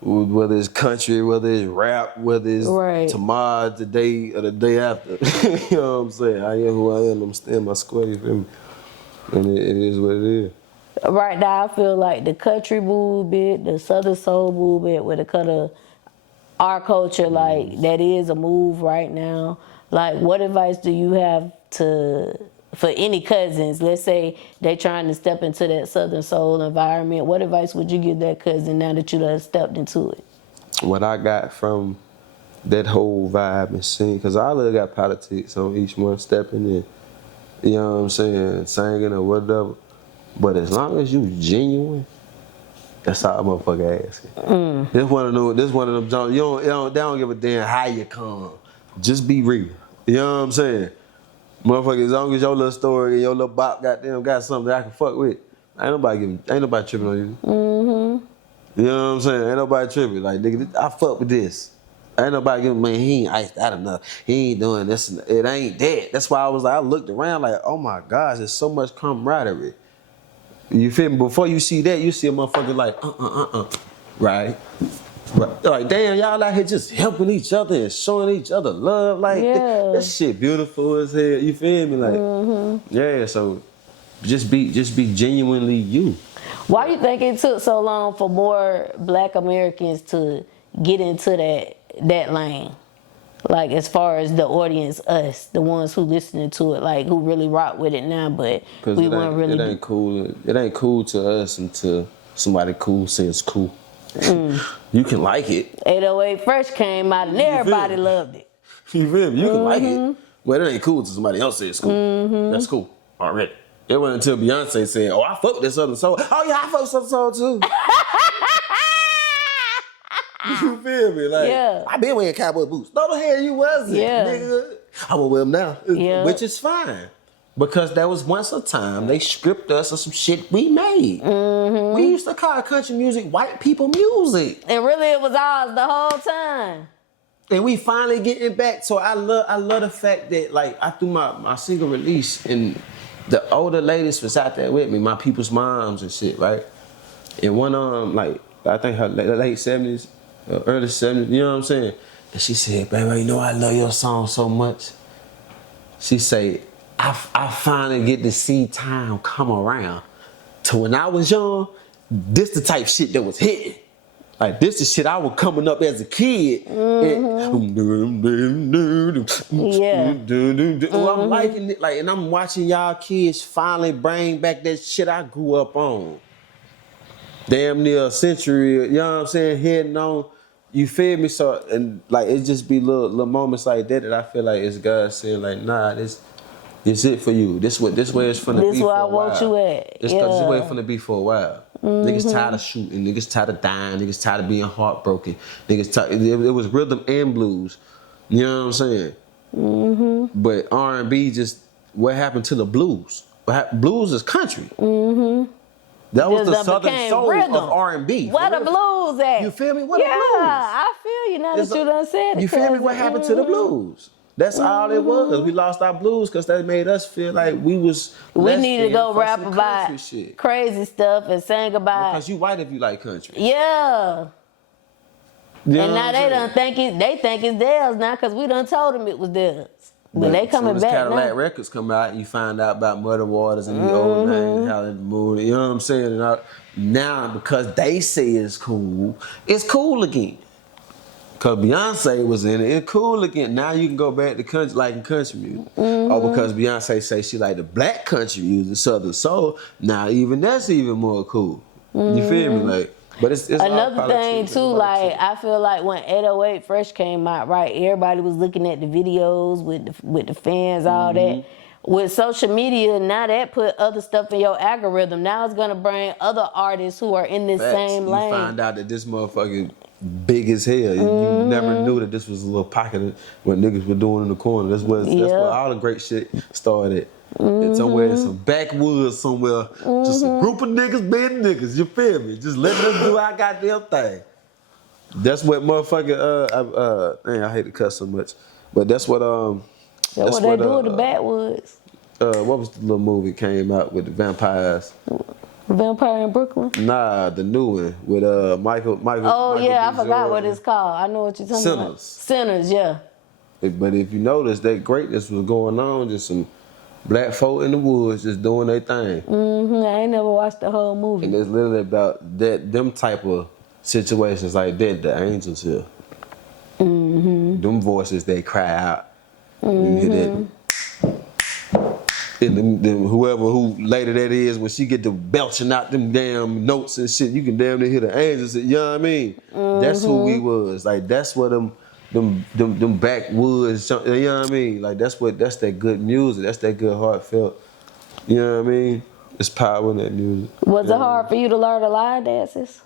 whether it's country, whether it's rap, whether it's tomorrow, the day, or the day after. You know what I'm saying? I am who I am. I'm staying my square, you feel me? And it is what it is. Right now, I feel like the country movement, the Southern soul movement, with the kind of our culture, like that is a move right now. Like, what advice do you have for any cousins? Let's say they trying to step into that Southern soul environment. What advice would you give that cousin now that you done stepped into it? What I got from that whole vibe and scene, because I love got politics on each one stepping in. You know what I'm saying? Singing or whatever. But as long as you genuine, that's all a motherfucker asking. This one of them jobs. They don't give a damn how you come. Just be real. You know what I'm saying? Motherfucker, as long as your little story and your little bop got something that I can fuck with, ain't nobody tripping on you. Mm-hmm. You know what I'm saying? Ain't nobody tripping. Like, nigga, I fuck with this. Ain't nobody giving, man, he ain't iced out enough. He ain't doing this. It ain't that. That's why I looked around like, oh my gosh, there's so much camaraderie. You feel me? Before you see that, you see a motherfucker like, right? Like, damn, y'all out here just helping each other and showing each other love. Like, that shit beautiful as hell. You feel me? Like, yeah, so just be genuinely you. Why you think it took so long for more Black Americans to get into that lane? Like, as far as the audience, us, the ones who listening to it, like, who really rock with it now, but we weren't really. It ain't cool. It ain't cool to us until somebody cool says cool. You can like it. 808 Fresh came out and everybody loved it. You feel me? You can like it, but it ain't cool till somebody else says cool. That's cool already. It wasn't until Beyonce said, "Oh, I fuck with this other soul." Oh yeah, I fuck with this other soul too. You feel me? Like, I been wearing cowboy boots. No, the hell you wasn't, nigga. I will wear them now, which is fine. Because that was once a time they stripped us of some shit we made. We used to call country music white people music. And really it was ours the whole time. And we finally getting back. So I love the fact that, like, I threw my single release and the older ladies was out there with me, my people's moms and shit, right? And one like, I think her late 70s, early 70s, you know what I'm saying? And she said, baby, you know I love your song so much. She said, I finally get to see time come around to when I was young, this the type shit that was hitting. Like, this is shit I was coming up as a kid. I'm liking it, like, and I'm watching y'all kids finally bring back that shit I grew up on. Damn near a century, you know what I'm saying, heading on. You feel me? So, and like, it just be little moments like that I feel like it's God saying, like, nah, this it for you. This where it's finna be for a while. This where I want you at. This where it's finna be for a while. Niggas tired of shooting. Niggas tired of dying. Niggas tired of being heartbroken. Niggas tired. It was rhythm and blues. You know what I'm saying? But R&B just, what happened to the blues? Blues is country. That was the southern soul rhythm of R&B. Where the blues at? You feel me? Where the blues? Yeah, I feel you now that you done said it. You feel me? What happened to the blues? That's all it was. We lost our blues because they made us feel like we need to go rap about crazy stuff and sing about. Because you white if you like country. Yeah. You know and now they think it's theirs now because we done told them it was theirs. But they coming back Cadillac now. Records come out and you find out about Muddy Waters and the old names, how they moved. You know what I'm saying? And now, because they say it's cool again. Because Beyonce was in it, it's cool again. Now you can go back to country, like in country music. Or because Beyonce say she like the black country music, Southern soul, now even that's even more cool. You feel me? Like, but it's another thing too, like, I feel like when 808 Fresh came out, right, everybody was looking at the videos with the fans, all that. With social media, now that put other stuff in your algorithm. Now it's gonna bring other artists who are in this same lane. You find out that this motherfucker big as hell. You never knew that this was a little pocket of what niggas were doing in the corner. That's where all the great shit started. It's somewhere in some backwoods somewhere. Just a group of niggas being niggas. You feel me? Just letting us do our goddamn thing. That's what motherfucker. Man, I hate to cuss so much, but that's what That's what they do in the backwoods. what was the little movie came out with the vampires? Vampire in Brooklyn? Nah, the new one with Michael. Oh, yeah, I B. forgot Jordan. what it's called. I know what you're talking about. Sinners, yeah. But if you notice, that greatness was going on, just some black folk in the woods just doing their thing. I ain't never watched the whole movie. And it's literally about them type of situations like that, the angels here. Them voices, they cry out. You hear that? And them whoever who later that is, when she get to belching out them damn notes and shit, you can damn near hear the angels. You know what I mean? That's who we was. Like that's what them backwoods. You know what I mean? Like that's that good music. That's that good heartfelt. You know what I mean? It's power in that music. Was it hard for you to learn the line dances?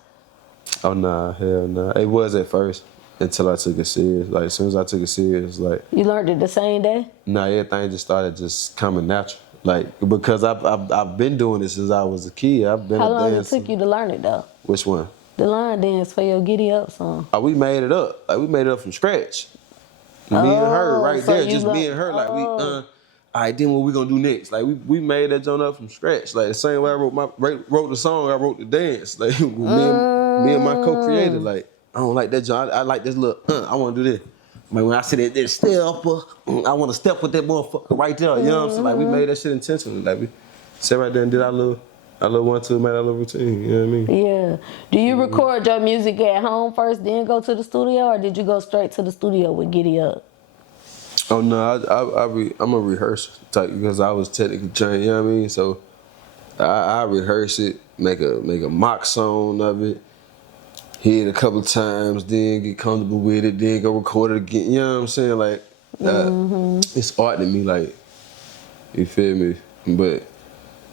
Oh nah, hell nah. It was at first until I took it serious. Like as soon as I took it serious, like You learned it the same day? nah, everything just started just coming natural. Like because I've been doing this since I was a kid. I've been How a long dancer. it took you to learn it though? Which one? The line dance for your Giddy Up song. Oh, we made it up. Like we made it up from scratch. Me and her right so there, you just me and her. Like we all right, then what we gonna do next? Like we made that joint up from scratch. Like the same way I wrote the song, I wrote the dance. Like me and my co-creator. Like I don't like that joint. I like this little. I want to do this. Like when I see that step, I want to step with that motherfucker right there. You know what I'm saying? Like we made that shit intentionally. Like we sat right there and did our little 1-2, made our little routine. You know what I mean? Yeah. Do you record your music at home first, then go to the studio, or did you go straight to the studio with Giddy Up? Oh no, I'm a rehearser type because I was technically trained. You know what I mean? So I rehearse it, make a mock song of it, hear it a couple times, then get comfortable with it, then go record it again. You know what I'm saying? Like it's art to me. Like you feel me? But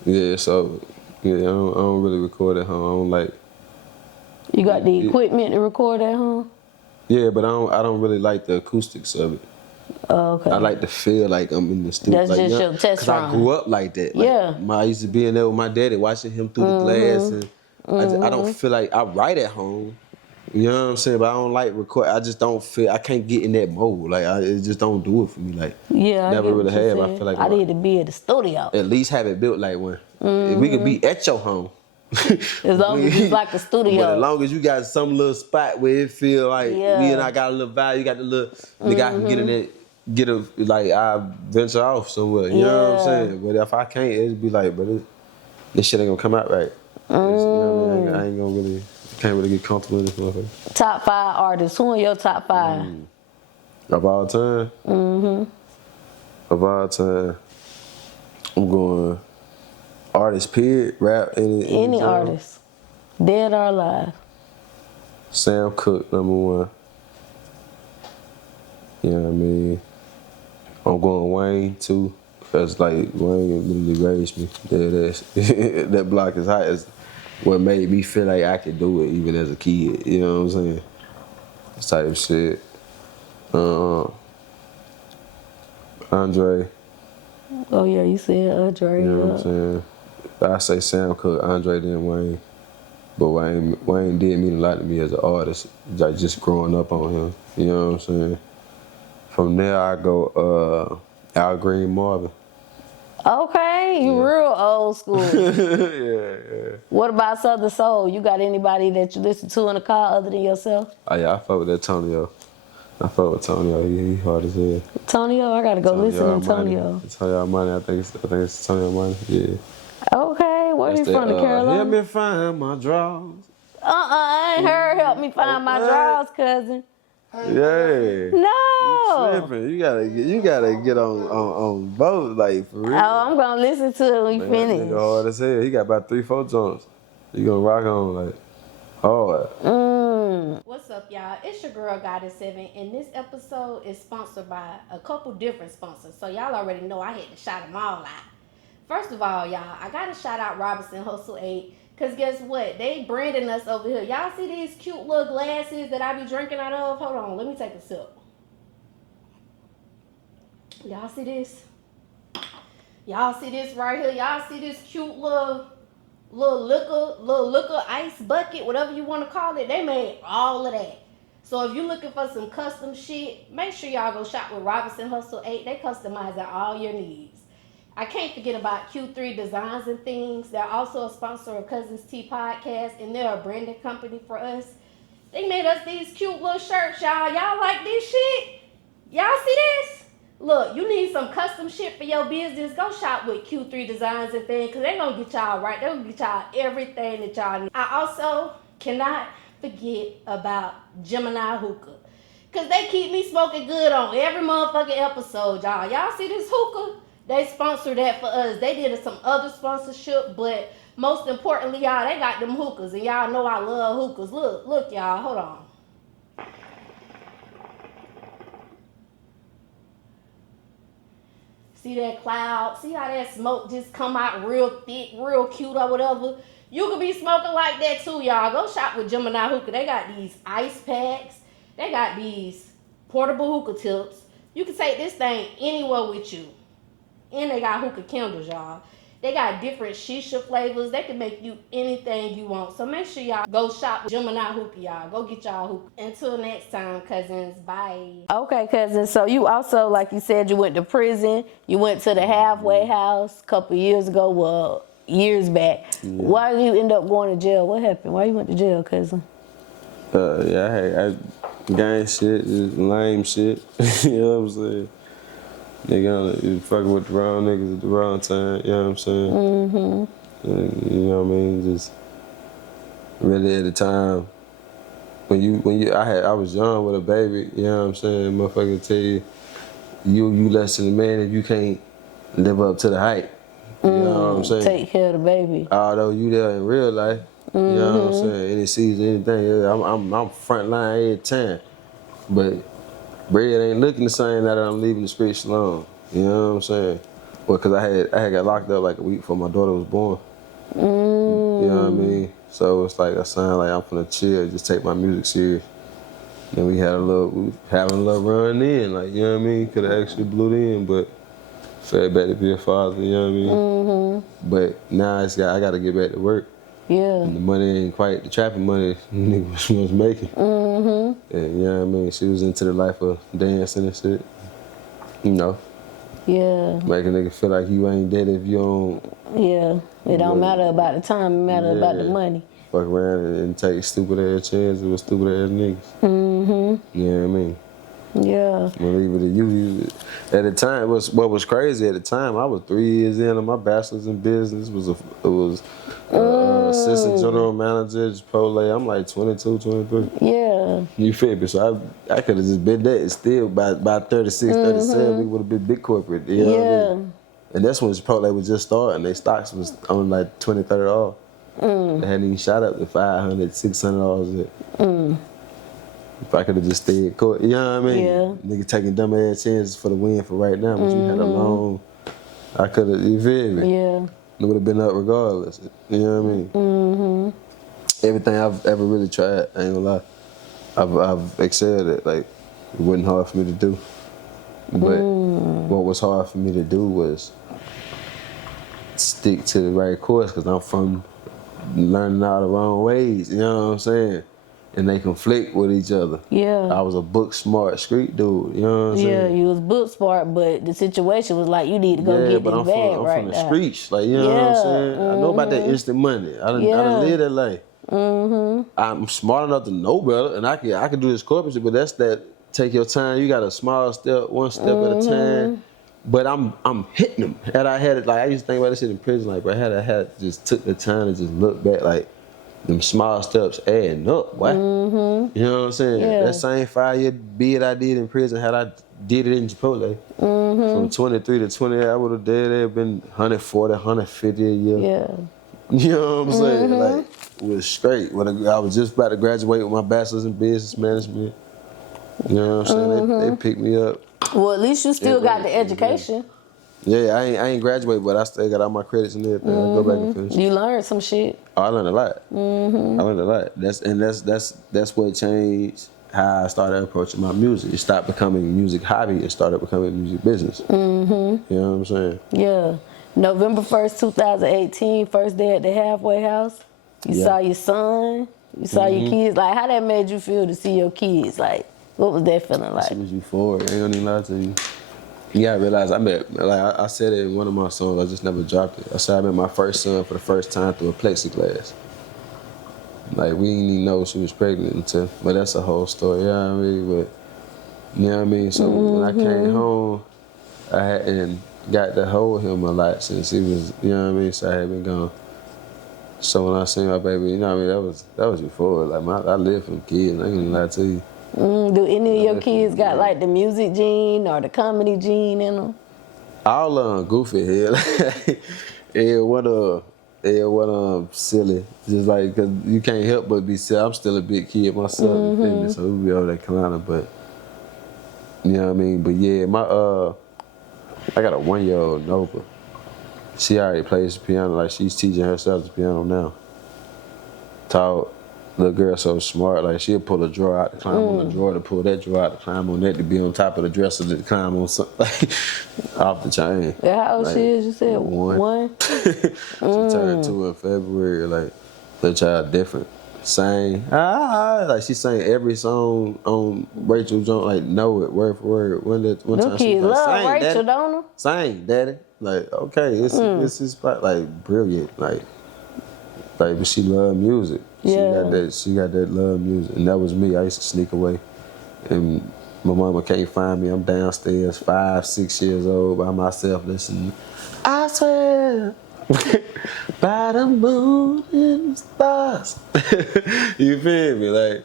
yeah, so yeah, I don't really record at home. I don't like. You got the equipment to record at home? Yeah, but I don't really like the acoustics of it. Oh, okay. I like to feel like I'm in the studio. That's like, just your test run. I grew up like that. Like, Yeah. I used to be in there with my daddy, watching him through the glass, and I don't feel like I write at home. You know what I'm saying? But I don't like record. I just don't feel. I can't get in that mode. Like it just don't do it for me. Like Yeah, never really have. I feel like I need to be at the studio. at least have it built like one. If we could be at your home. As long as it's like a studio. But as long as you got some little spot where it feel like me and I got a little vibe, you got the little nigga I can get in it, like I venture off somewhere. You know what I'm saying? But if I can't, it'd be like, but this shit ain't gonna come out right. You know what I mean? I ain't gonna really, can't really get comfortable in this motherfucker. Top 5 artists. Who are your top 5? Of all time? Of all time, I'm going artist, period, rap, Any genre. artist. Dead or alive. Sam Cooke, number 1. You know what I mean? I'm going Wayne, too. Because, like, Wayne literally raised me. That block is hot. Is what made me feel like I could do it even as a kid. You know what I'm saying? This type of shit. Andre. Oh, yeah, you said Andre. You know what I'm saying? I say Sam Cooke, Andre, then Wayne. But Wayne did mean a lot to me as an artist, like just growing up on him. You know what I'm saying? From there, I go Al Green, Marvin. Okay, you real old school. Yeah. What about Southern Soul? You got anybody that you listen to in the car other than yourself? Oh yeah, I fuck with that Tonio. I fuck with Tonio. He hard as hell. Tonio, I gotta go listen to Tonio. Tonio Money. I think it's Tonio Money. Yeah. Okay, where you from? The Carolina? Help me find my drawers. I ain't heard "Help Me Find My Drawers," cousin. Yeah. No. Slipping. You gotta get on both, like for real. Oh, I'm gonna listen to it when we That finish. nigga hard as hell. He got about 3-4 jumps. You gonna rock on like hard. What's up, y'all? It's your girl Goddess7, and this episode is sponsored by a couple different sponsors. So y'all already know I had to shout them all out. First of all, y'all, I gotta shout out Robinson Hustle 8, cause guess what? They branding us over here. Y'all see these cute little glasses that I be drinking out of? Hold on, let me take a sip. Y'all see this? Y'all see this right here? Y'all see this cute little liquor ice bucket, whatever you want to call it? They made all of that. So if you're looking for some custom shit, make sure y'all go shop with Robinson Hustle 8. They customizing all your needs. I can't forget about Q3 Designs and Things. They're also a sponsor of Cuz's Tea Podcast, and they're a branding company for us. They made us these cute little shirts, y'all. Y'all like this shit? Y'all see this? Look, you need some custom shit for your business. Go shop with Q3 Designs and Things, because they're going to get y'all right. They're going to get y'all everything that y'all need. I also cannot forget about Gemini Hookah, because they keep me smoking good on every motherfucking episode, y'all. Y'all see this hookah? They sponsored that for us. They did some other sponsorship, but most importantly, y'all, they got them hookahs, and y'all know I love hookahs. Look, y'all, hold on. See that cloud? See how that smoke just come out real thick, real cute or whatever? You could be smoking like that too, y'all. Go shop with Gemini Hookah. They got these ice packs. They got these portable hookah tips. You can take this thing anywhere with you. And they got hookah candles, y'all. They got different shisha flavors. They can make you anything you want. So make sure y'all go shop with Gemini Hookah, y'all. Go get y'all hookah. Until next time, cousins. Bye. Okay, cousins. So you also, like you said, you went to prison. You went to the halfway house a couple years ago. Well, years back. Yeah. Why did you end up going to jail? What happened? Why you went to jail, cousin? I gang shit, just lame shit. You know what I'm saying? Nigga, you fucking with the wrong niggas at the wrong time, you know what I'm saying? Mm-hmm. You know what I mean? Just really at the time I was young with a baby, you know what I'm saying? Motherfucker tell you less than a man if you can't live up to the hype. You know what I'm saying? Take care of the baby. Although you there in real life, you know what I'm saying? Any season, anything, I'm front line every time. But bread ain't looking the same now that I'm leaving the streets alone. You know what I'm saying? Well, cause I had got locked up like a week before my daughter was born. You know what I mean? So it's like a sign like I'm finna chill, just take my music serious. Then we having a little run in, like, you know what I mean? Could have actually blew it in, but felt bad to be a father, you know what I mean? But now I gotta get back to work. Yeah. And the money ain't quite the trapping money nigga was making. And you know what I mean? She was into the life of dancing and shit. You know? Yeah. Make a nigga feel like you ain't dead if you don't. Yeah. It don't matter about the time, it matter about the money. Fuck around and take stupid ass chances with stupid ass niggas. You know what I mean? Yeah. I'm gonna leave it to you. At the time, what was crazy at the time, I was 3 years in on my bachelor's in business. It was assistant general manager, Chipotle. I'm like 22, 23. Yeah. You feel me? So I could have just been that and still by 36, 37, we would have been big corporate. You know what I mean? And that's when Chipotle was just starting. Their stocks was on like $20, $30 off. They hadn't even shot up to $500, $600 yet. If I could have just stayed court, you know what I mean? Yeah. Nigga taking dumb ass chances for the win for right now, but you had a long, I could have, you feel me? Yeah. It would have been up regardless, you know what I mean? Everything I've ever really tried, I ain't gonna lie, I've excelled at. Like, it wasn't hard for me to do. But what was hard for me to do was stick to the right course, because I'm from learning all the wrong ways, you know what I'm saying? And they conflict with each other. Yeah. I was a book smart street dude, you know what I'm saying? Yeah, you was book smart, but the situation was like you need to go get this bag right now. I'm from the streets, like, you know what I'm saying? I know about that instant money. I done lived that life. I'm smart enough to know better, and I can do this corporate shit, but that's that take your time. You got a small step, one step at a time. But I'm hitting them. Had I had it, like, I used to think about this shit in prison, like, bro, had I had just took the time to just look back, like, them small steps adding up, boy. You know what I'm saying? Yeah. That same 5-year bid I did in prison, had I did it in Chipotle, from 23 to 28, I would have been 140, 150 a year. Yeah. You know what I'm saying? Like, it was straight. When I was just about to graduate with my bachelor's in business management. You know what I'm saying? They picked me up. Well, at least you still got the education. Yeah, I ain't graduated, but I still got all my credits and everything. I go back and finish. You learned some shit. Oh, I learned a lot. I learned a lot. That's what changed how I started approaching my music. It stopped becoming a music hobby. It started becoming a music business. You know what I'm saying? Yeah. November 1st, 2018, first day at the halfway house. You saw your son. You saw your kids. Like, how that made you feel to see your kids? Like, what was that feeling like? It was euphoric. I ain't gonna even lie to you. Yeah, I realized I said it in one of my songs, I just never dropped it. I said I met my first son for the first time through a plexiglass. Like, we didn't even know she was pregnant until, but that's a whole story, you know what I mean? But, you know what I mean? So when I came home, I hadn't got to hold him a lot since he was, you know what I mean? So I had been gone. So when I seen my baby, you know what I mean? That was before. Like, I lived for them kids, I ain't gonna lie to you. Do any of your kids got like the music gene or the comedy gene in them? All of them goofy here. Yeah, what silly. Just like, cause you can't help but be silly. I'm still a big kid myself, you feel me? So we be over there Carolina, but you know what I mean? But yeah, I got a 1-year-old Nova. She already plays the piano, like she's teaching herself the piano now. Taught. Little girl so smart, like she'll pull a drawer out to climb on the drawer, to pull that drawer out to climb on that, to be on top of the dresser to climb on something, like, off the chain. Yeah, how old like, she is, you said? 1. She turned 2 in February, like, the child different. Sang, like she sang every song on Rachel Jones, like, know it, word for word. One time Them she kids was like, love "Sing, Rachel, Daddy." don't they? Sing, Daddy. Like, okay, this is like brilliant, like, but she loved music. Yeah. She got that love music, and that was me. I used to sneak away, and my mama can't find me. I'm downstairs, 5, 6 years old, by myself listening. I swear by the moon and the stars. You feel me? Like,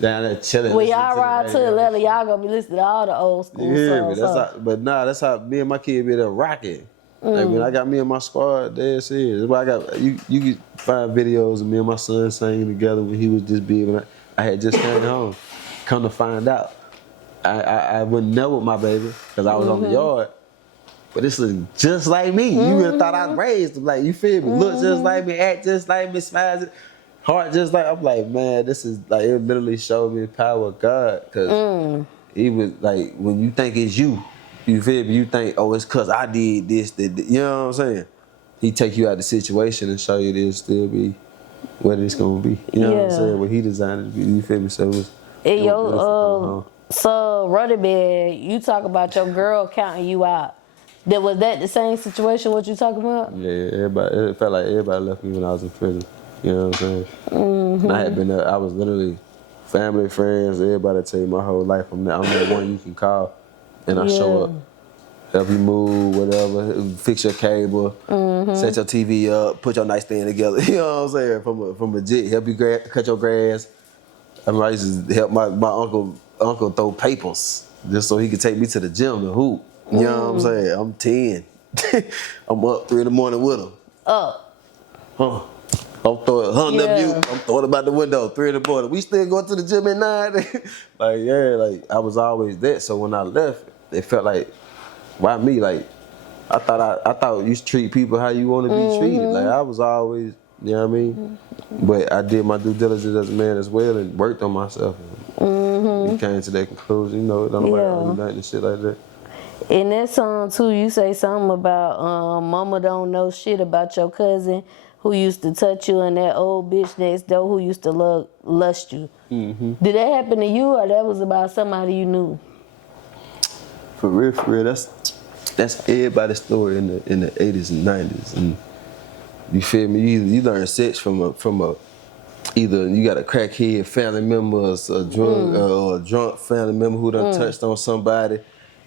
down there chilling. When y'all ride to Atlanta, y'all gonna be listening to all the old school You hear me? songs. That's how me and my kid be there rocking. Like, when I got me and my squad, dead serious. That's why I got you can find videos of me and my son singing together when he was just big. When I had just came home. Come to find out, I wouldn't know with my baby because I was on the yard. But this look just like me. You would have thought I raised him. Like, you feel me? Look just like me, act just like me, smiles, heart just like. I'm like, man, this is like, it literally showed me the power of God, because he was like, when you think it's you. You feel me? You think, oh, it's because I did this, you know what I'm saying? He take you out of the situation and show you this still be what it's going to be. You know what I'm saying? What he designed it to be. You feel me? So it was... And so, Ruddy Bear, you talk about your girl counting you out. Was that the same situation what you talking about? Yeah, everybody. It felt like everybody left me when I was in prison. You know what I'm saying? And I had been there. I was literally family, friends, everybody tell you my whole life. I'm that one you can call. And I show up, help you move, whatever, fix your cable, set your TV up, put your nightstand together. You know what I'm saying? From a jit, help you cut your grass. I mean, I used to help my uncle throw papers just so he could take me to the gym to hoop. You know what I'm saying? I'm 10. I'm up 3 in the morning with him. Up. I'm throwing I'm throwing about the window, 3 in the morning. We still going to the gym at 9. Like I was always that. So when I left, it felt like, why me? Like, I thought you treat people how you want to be treated. Like, I was always, you know what I mean? But I did my due diligence as a man as well and worked on myself. And came to that conclusion, you know, don't nobody owe you nothing and shit like that. In that song too, you say something about mama don't know shit about your cousin who used to touch you and that old bitch next door who used to lust you. Did that happen to you, or that was about somebody you knew? For real, that's everybody's story in the 80s and 90s. And you feel me? You learn sex from a either you got a crackhead family member or a drunk family member who done touched on somebody,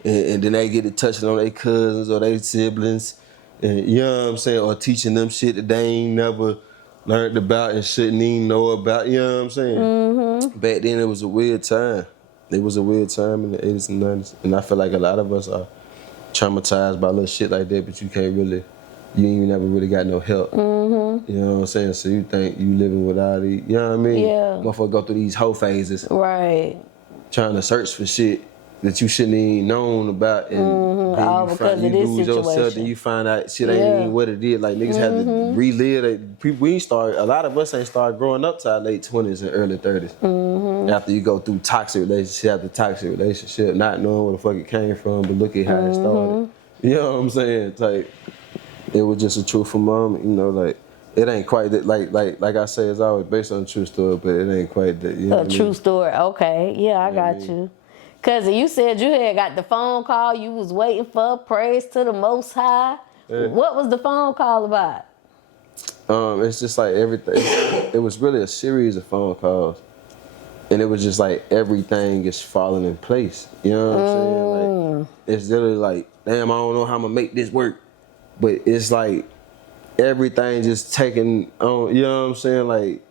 and then they get to touching on their cousins or their siblings, and you know what I'm saying, or teaching them shit that they ain't never learned about and shouldn't even know about. You know what I'm saying? Back then it was a weird time. It was a weird time in the 80s and 90s, and I feel like a lot of us are traumatized by little shit like that, but you ain't never really got no help. You know what I'm saying? So you think you living without it, you know what I mean? Yeah. Motherfucker go through these whole phases. Right. Trying to search for shit that you shouldn't even known about, and All because of this lose yourself, situation. and you find out shit ain't even what it is. Like, niggas had to relive that. A lot of us ain't started growing up to our late 20s and early 30s. After you go through toxic relationship after toxic relationship, not knowing where the fuck it came from, but look at how it started. You know what I'm saying? It's like, it was just a truthful moment, you know, like, it ain't quite that, like I say, it's always based on a true story, but it ain't quite that, you know what I mean? True story, okay. Yeah, I got you. Cause you said you had got the phone call. You was waiting for praise to the Most High. Yeah. What was the phone call about? It's just like everything. It was really a series of phone calls, and it was just like everything is falling in place. You know what I'm saying? Like it's literally like, damn, I don't know how I'm gonna make this work, but it's like everything just taking on. You know what I'm saying? Like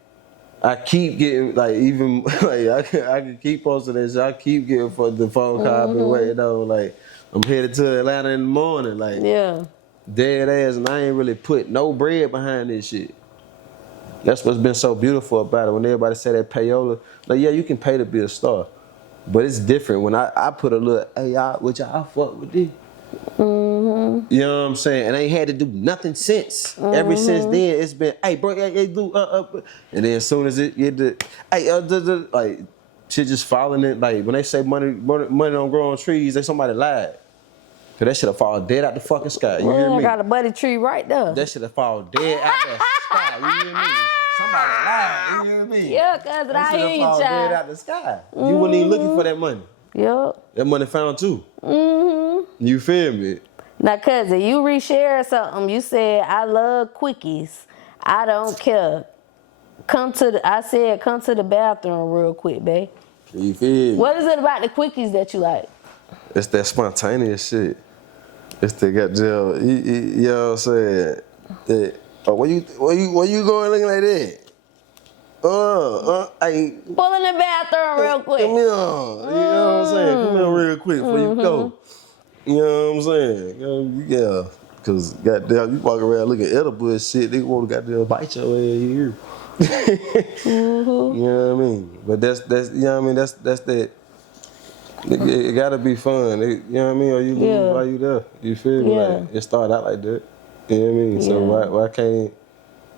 I keep getting like even like I can keep posting this. I keep getting for the phone call. I've been waiting on. Like I'm headed to Atlanta in the morning. Like Yeah. dead ass, and I ain't really put no bread behind this shit. That's what's been so beautiful about it. When everybody say that payola, like yeah, you can pay to be a star, but it's different when I put a little, hey y'all, would y'all fuck with this? You know what I'm saying? And I ain't had to do nothing since. Ever since then, it's been, hey bro, hey do, and then as soon as it get the, hey, like shit just falling in. Like when they say money don't grow on trees, they somebody lied. Cause that shit'll fall dead out the fucking sky. You hear I me? got a buddy tree right there. That shit'll fall dead out the sky. You hear me? Somebody lied. You hear me? Yeah, cuz That I hear shit'll you, fall dead child. out the sky. You wasn't even looking for that money. Yep. That money found too. You feel me? Now, cousin, you reshared something. You said, I love quickies. I don't care. I said, come to the bathroom real quick, babe. You feel me? What is it about the quickies that you like? It's that spontaneous shit. It's the goddamn, you know what I'm saying? That, oh, where you going looking like that? I Pull in the bathroom real quick. Come here. You know what I'm saying? Come here real quick before you go. You know what I'm saying? Yeah. Cause goddamn, you walk around looking at edible and shit, they want to goddamn bite your ass here. You know what I mean? But that's you know what I mean? That's that. It gotta be fun. You know what I mean? Or you lose while you there. You feel me? Yeah. Like it started out like that. You know what I mean? So why can't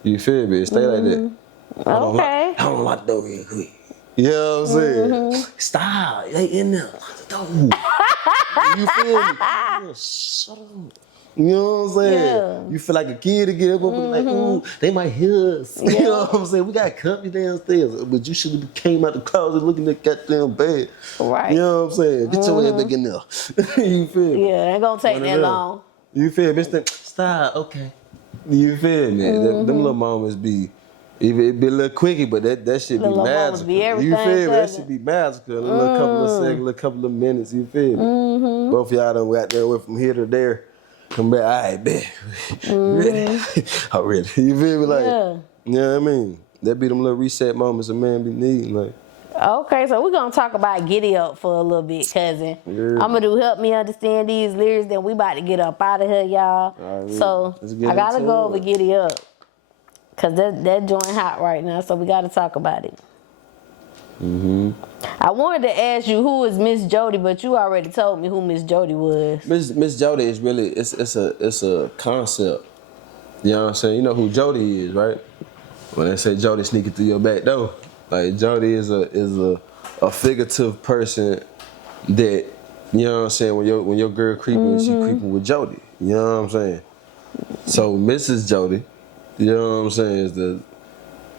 you feel me? It stay like that. Okay. I don't like the door real quick. You know what I'm saying? Stop. They in there. Don't. You feel me? Shut up. You know what I'm saying? Yeah. You feel like a kid to get up and be like, ooh, they might hear us. You know what I'm saying? We got company downstairs, but you should have came out the closet looking at that goddamn bed. Right. You know what I'm saying? Get your ass back in there. You feel me? Yeah, ain't gonna take that long. You feel me? Stop, okay. You feel me? Them little moments be, it be a little quickie, but that shit be Little moments magical. be everything, You feel me? That cousin. shit be magical. A little couple of seconds, a little couple of minutes, you feel me? Both of y'all done got there, went from here to there. Come back, all right, bet. Ready? I'm ready. You feel me? Like, you know what I mean? That be them little reset moments a man be needing. Like, Okay, so we're gonna talk about Gitty Up for a little bit, cousin. Yeah. I'm gonna do help me understand these lyrics, then we about to get up out of here, y'all. Alright, So let's get I gotta into go it. over Gitty Up. Cause that joint hot right now, so we gotta talk about it. I wanted to ask you who is Miss Jody, but you already told me who Miss Jody was. Miss Jody is really, it's a concept. You know what I'm saying? You know who Jody is, right? When they say Jody sneaking through your back door, like Jody is a figurative person that, you know what I'm saying, when your girl creeping, she creeping with Jody. You know what I'm saying? So Mrs. Jody, you know what I'm saying, is the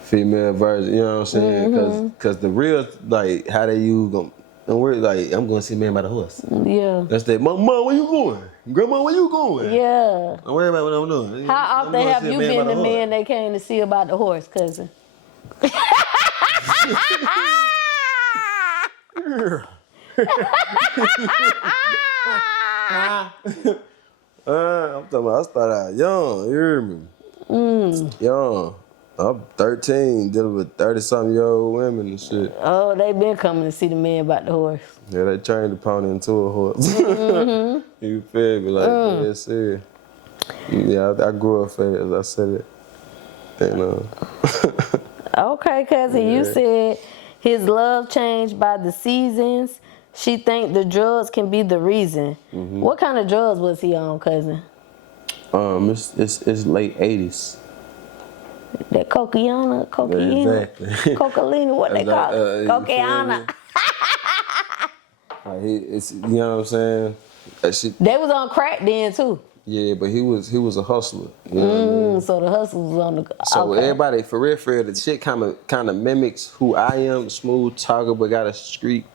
female version, you know what I'm saying? Cause the real, like, how they use them, don't worry, like, I'm gonna see a man by the horse. Yeah. That's that, Mom, where you going? Grandma, where you going? Yeah. Don't worry about what I'm doing. How I'm often gonna have see a you man been by the horse. man they came to see about the horse, cousin? I'm talking about, I started out young, you hear me? Young. I'm 13, dealing with 30-something-year-old women and shit. Oh, they been coming to see the man about the horse. Yeah, they turned the pony into a horse. You feel me? Like, that's serious. Yeah, I grew up fast, I said it. And, Okay, cousin, you said his love changed by the seasons. She think the drugs can be the reason. What kind of drugs was he on, cousin? It's late 80s. That cocaine, Exactly. cocaine, what they call it? you Cocaine. Like it's, you know what I'm saying? That shit, They was on crack then too. yeah, but he was a hustler. You know what I mean? So the hustle was on the. So okay. everybody, for real, the shit kind of mimics who I am, smooth talker, but got a street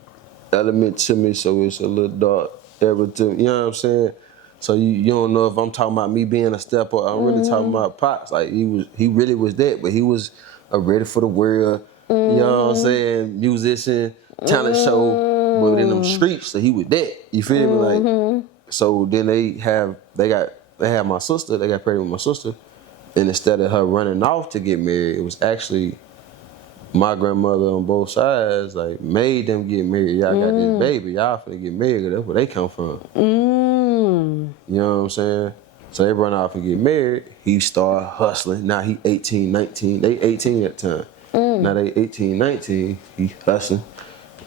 element to me, so it's a little dark everything. You know what I'm saying? So you don't know if I'm talking about me being a stepper. I'm really talking about Pops. Like he really was that, but he was a ready for the world. You know what I'm saying? Musician, talent show, but in them streets, so he was that. You feel me? Like so then they had my sister. They got pregnant with my sister, and instead of her running off to get married, it was actually my grandmother on both sides like made them get married. Y'all got this baby. Y'all finna get married. 'Cause that's where they come from. You know what I'm saying? So they run off and get married. He started hustling. Now he 18, 19. They 18 at the time. Now they 18, 19. He hustling.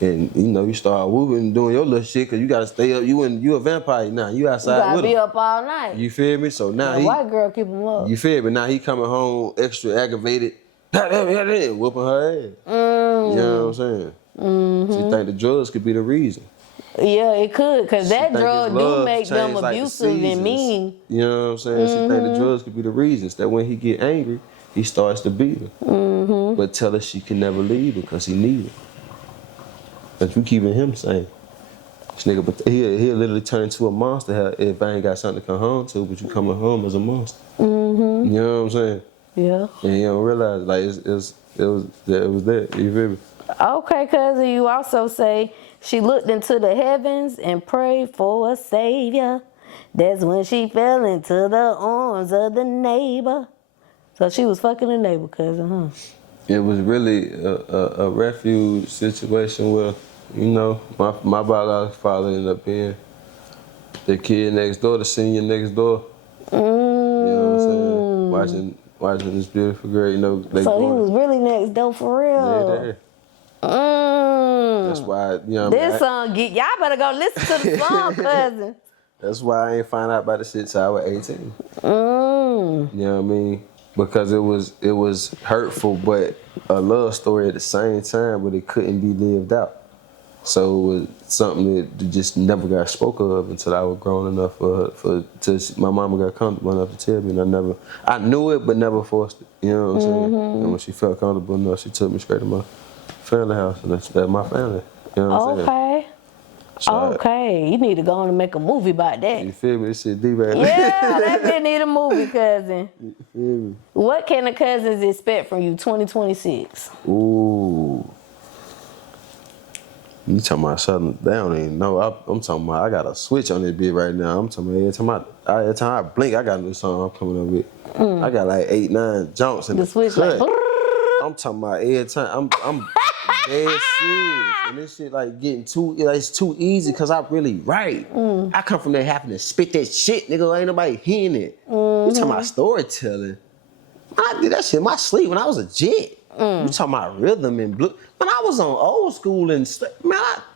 And you know, you start whooping and doing your little shit because you gotta stay up. You a vampire now. You outside You gotta with be him. up all night. You feel me? So now The white girl keep him up. you feel me? Now he coming home extra aggravated, whooping her ass. You know what I'm saying? She think the drugs could be the reason. Yeah, it could, because that think drug his do love make them changed like the abusive and seasons. mean. You know what I'm saying? She think the drugs could be the reasons that when he get angry, he starts to beat her. But tell her she can never leave because he need her. But you keeping him sane. This nigga, but he'll literally turn into a monster if I ain't got something to come home to, but you coming home as a monster. You know what I'm saying? Yeah. And you don't realize, like, it was that. You feel me? Okay, cousin, you also say she looked into the heavens and prayed for a savior. That's when she fell into the arms of the neighbor. So she was fucking the neighbor, cousin, huh? It was really a refuge situation where, you know, my biological father ended up being the kid next door, the senior next door. You know what I'm saying? Watching this beautiful girl, you know. So he was really next door for real. Yeah. That's why, you know what I mean? This song, y'all better go listen to the song, cousin. That's why I ain't find out about the shit till I was 18. You know what I mean? Because it was hurtful, but a love story at the same time, but it couldn't be lived out. So it was something that just never got spoke of until I was grown enough till my mama got comfortable enough to tell me, and I knew it, but never forced it. You know what I'm saying? And when she felt comfortable enough, she took me straight to my family house, and that's my family. You know what I'm saying? Okay. So Okay, you need to go on and make a movie about that. You feel me? This shit deep right now. Yeah, that bitch need a movie, cousin. You feel me? What can the cousins expect from you 2026? Ooh. You talking about something they don't even know. I'm talking about I got a switch on this bitch right now. I'm talking about every time I blink, I got a new song I'm coming up with. I got like 8, 9 jumps in The the switch cut. like. I'm talking about every time. I'm dead serious. And this shit like getting it's too easy because I really write. I come from there having to spit that shit, nigga. Ain't nobody hearing it. You talking about storytelling. I did that shit in my sleep when I was a jet. You talking about rhythm and blue. When I was on old school and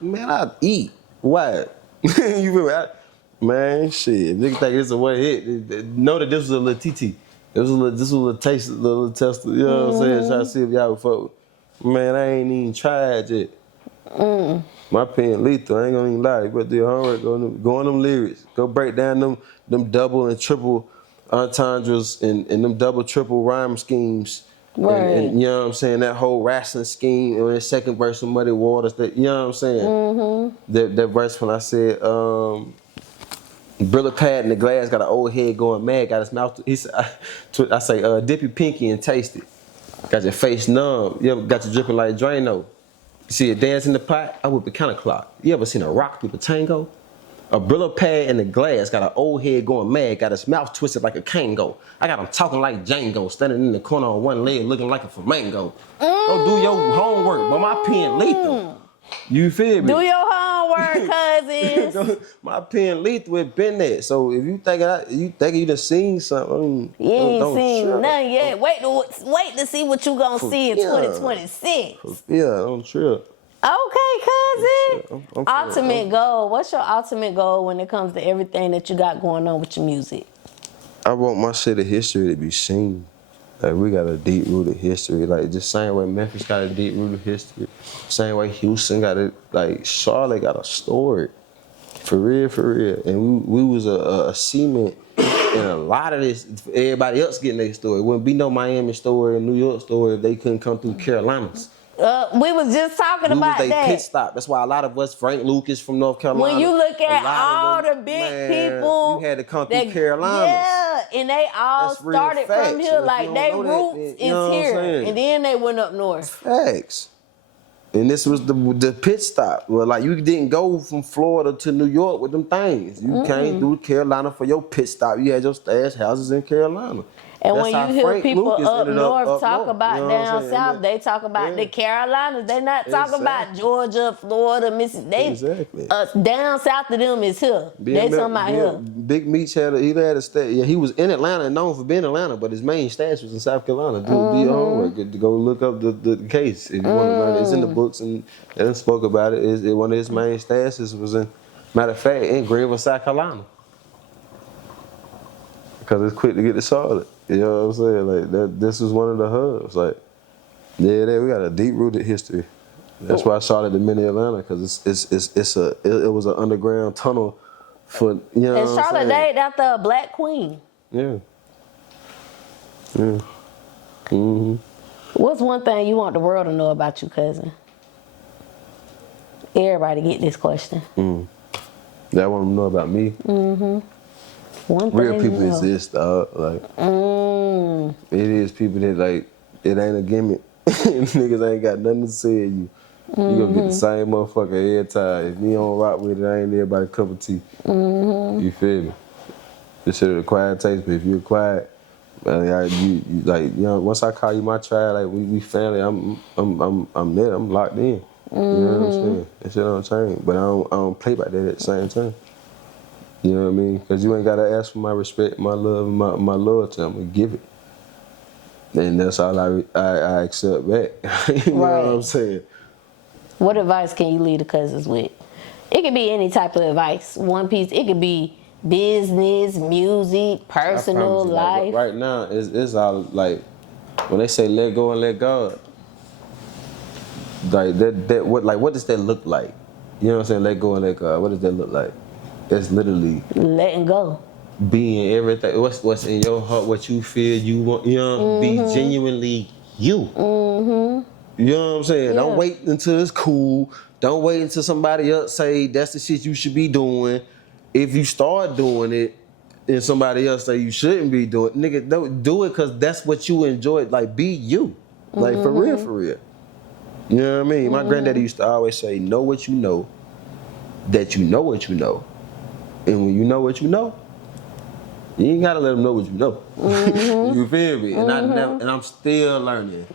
I eat. What? You feel me? Man, shit. Nigga think it's a one hit. Know that this was a little TT. This was a little taste, a little test. You know what I'm saying? Try to see if y'all would fuck. Man, I ain't even tried yet. My pen lethal. I ain't gonna even lie. You better do your homework. Go on them lyrics. Go break down them double and triple entendres and them double triple rhyme schemes. Right. And you know what I'm saying? That whole wrestling scheme and the second verse of Muddy Waters. That you know what I'm saying? That verse when I said Brilla pad in the glass got an old head going mad, got his mouth. I say dip your pinky and taste it. Got your face numb. You ever got you dripping like Drano? You see a dance in the pot? I whip a counterclock. You ever seen a rock through the tango? A Brilla pad in the glass got an old head going mad, got his mouth twisted like a Kango. I got him talking like Django, standing in the corner on one leg looking like a flamingo. Go do your homework, but my pen lethal. You feel me? Do your homework, cousins. My pen lethal with been there. So if you think you done seen something, You ain't don't seen trip. nothing yet. Wait to see what you gonna see in 2026. Yeah, don't trip. Okay, cousin. I'm Ultimate goal. What's your ultimate goal when it comes to everything that you got going on with your music? I want my city history to be seen. Like we got a deep rooted history. Like just same way Memphis got a deep rooted history. Same way Houston got it. Like Charlotte got a story. For real. And we was a cement in a lot of this. Everybody else getting their story. Wouldn't be no Miami story and New York story if they couldn't come through Carolinas. We was just talking We about was they that. pit stop. That's why a lot of us, Frank Lucas from North Carolina. When you look at a lot all of them, the big man, people, you had to come through Carolina. Yeah, and they all That's real started facts. from And here. if Like you they don't know that, roots then, you know is what I'm here, saying? and then they went up north. Facts. And this was the pit stop. Well, like you didn't go from Florida to New York with them things. You came through Carolina for your pit stop. You had your stash houses in Carolina. And That's when how you hear Frank people Lucas up ended north talk north, about you know what I'm down saying? south, And they talk about the Carolinas. They not talking about Exactly. Georgia, Florida, Mississippi. Exactly. Down south of them is here. They talking about here. Big Meech had a stat. Yeah, he was in Atlanta and known for being in Atlanta, but his main stash was in South Carolina. Do your homework. To go look up the case if you want to learn. It's in the books and they done spoke about it. One of his main stashes was in, matter of fact, in Greenville, South Carolina. Because it's quick to get to Charlotte. You know what I'm saying? Like this was one of the hubs. Like, yeah, we got a deep rooted history. That's why Charlotte the mini Atlanta, because it was an underground tunnel for, you know. And Charlotte named after a black queen. Yeah. Yeah. Mm-hmm. What's one thing you want the world to know about you, cousin? Everybody get this question. That want to know about me. One thing Real people you know. exist, dog. Like, it is people that like it ain't a gimmick. Niggas ain't got nothing to say to you. You gonna get the same motherfucker every time. If me don't rock with it, I ain't everybody's cup of tea. You feel me? This shit a quiet taste, but if you're quiet, you like, you know, once I call you my tribe, like we family, I'm there, I'm locked in. You know what I'm saying? That shit don't change, but I don't play like that at the same time. You know what I mean? Because you ain't gotta ask for my respect, my love, and my loyalty. I'm gonna give it, and that's all I accept back. You know what I'm saying? What advice can you leave the cousins with? It could be any type of advice. One piece. It could be business, music, personal you, life. Like, right now, it's all like when they say let go and let God. Like what does that look like? You know what I'm saying? Let go and let God. What does that look like? It's literally Letting go. being everything. What's in your heart? What you feel you want? You know, be genuinely you. You know what I'm saying? Yeah. Don't wait until it's cool. Don't wait until somebody else say that's the shit you should be doing. If you start doing it and somebody else say you shouldn't be doing it, nigga, don't do it because that's what you enjoy. Like, be you. Like, for real, for real. You know what I mean? My granddaddy used to always say, know what you know, that you know what you know. And when you know what you know, you ain't gotta let them know what you know. You feel me? And I'm still learning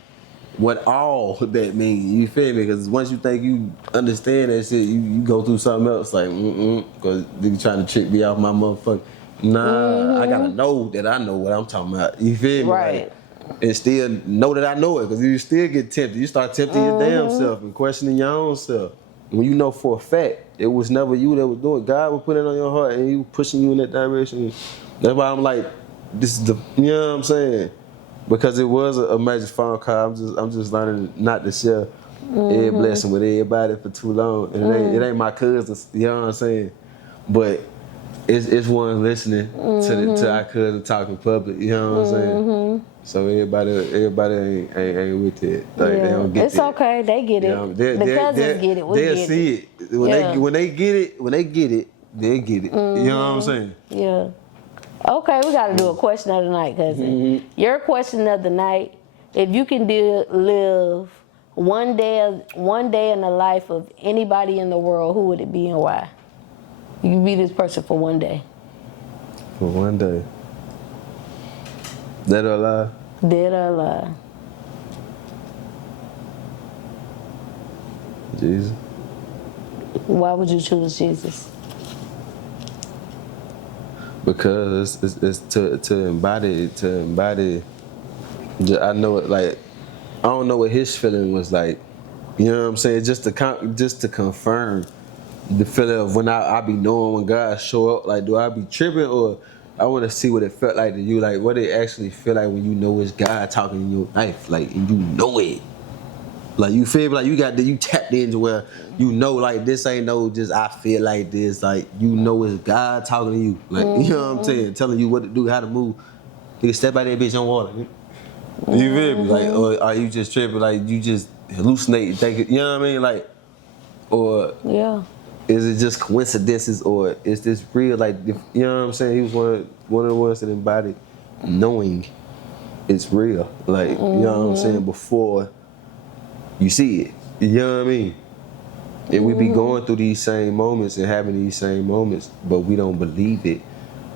what all that means. You feel me? Because once you think you understand that shit, you go through something else like, because they trying to trick me off my motherfucker. Nah, I gotta know that I know what I'm talking about. You feel me? Right. Like, and still know that I know it, because you still get tempted. You start tempting your damn self and questioning your own self. When you know for a fact it was never you that was doing it, God would put it on your heart and He was pushing you in that direction. That's why I'm like, this is the, you know what I'm saying? Because it was a magic phone call. I'm just learning not to share every blessing with everybody for too long. And it ain't my cousins, you know what I'm saying? But it's one listening to our cousin talking public, you know what I'm saying? So everybody ain't with it. Like, they don't get it's it. okay, they get it. You know, The cousins get it. We they'll get see it. it. When they get it, they'll get it. You know what I'm saying? Yeah. Okay, we got to do a question of the night, cousin. Your question of the night: if you can live one day in the life of anybody in the world, who would it be and why? You can be this person for one day. For one day. Dead or alive? Dead or alive? Jesus. Why would you choose Jesus? Because it's to embody. I know it, like, I don't know what his feeling was like. You know what I'm saying? Just to confirm the feeling of when I be knowing when God show up. Like, do I be tripping, or I want to see what it felt like to you? Like, what it actually feel like when you know it's God talking in your life, like, and you know it. Like, you feel like you tapped into where you know, like, this ain't no just I feel like this. Like, you know it's God talking to you. Like, you know what I'm saying? Telling you what to do, how to move. You can step out that bitch on water. You feel me? Like, or are you just tripping? Like, you just hallucinate, think, you know what I mean? Like, or Yeah. is it just coincidences, or is this real? Like, you know what I'm saying? He was one of the ones that embodied knowing it's real. Like, you know what I'm saying? Before you see it, you know what I mean? And we be going through these same moments and having these same moments, but we don't believe it.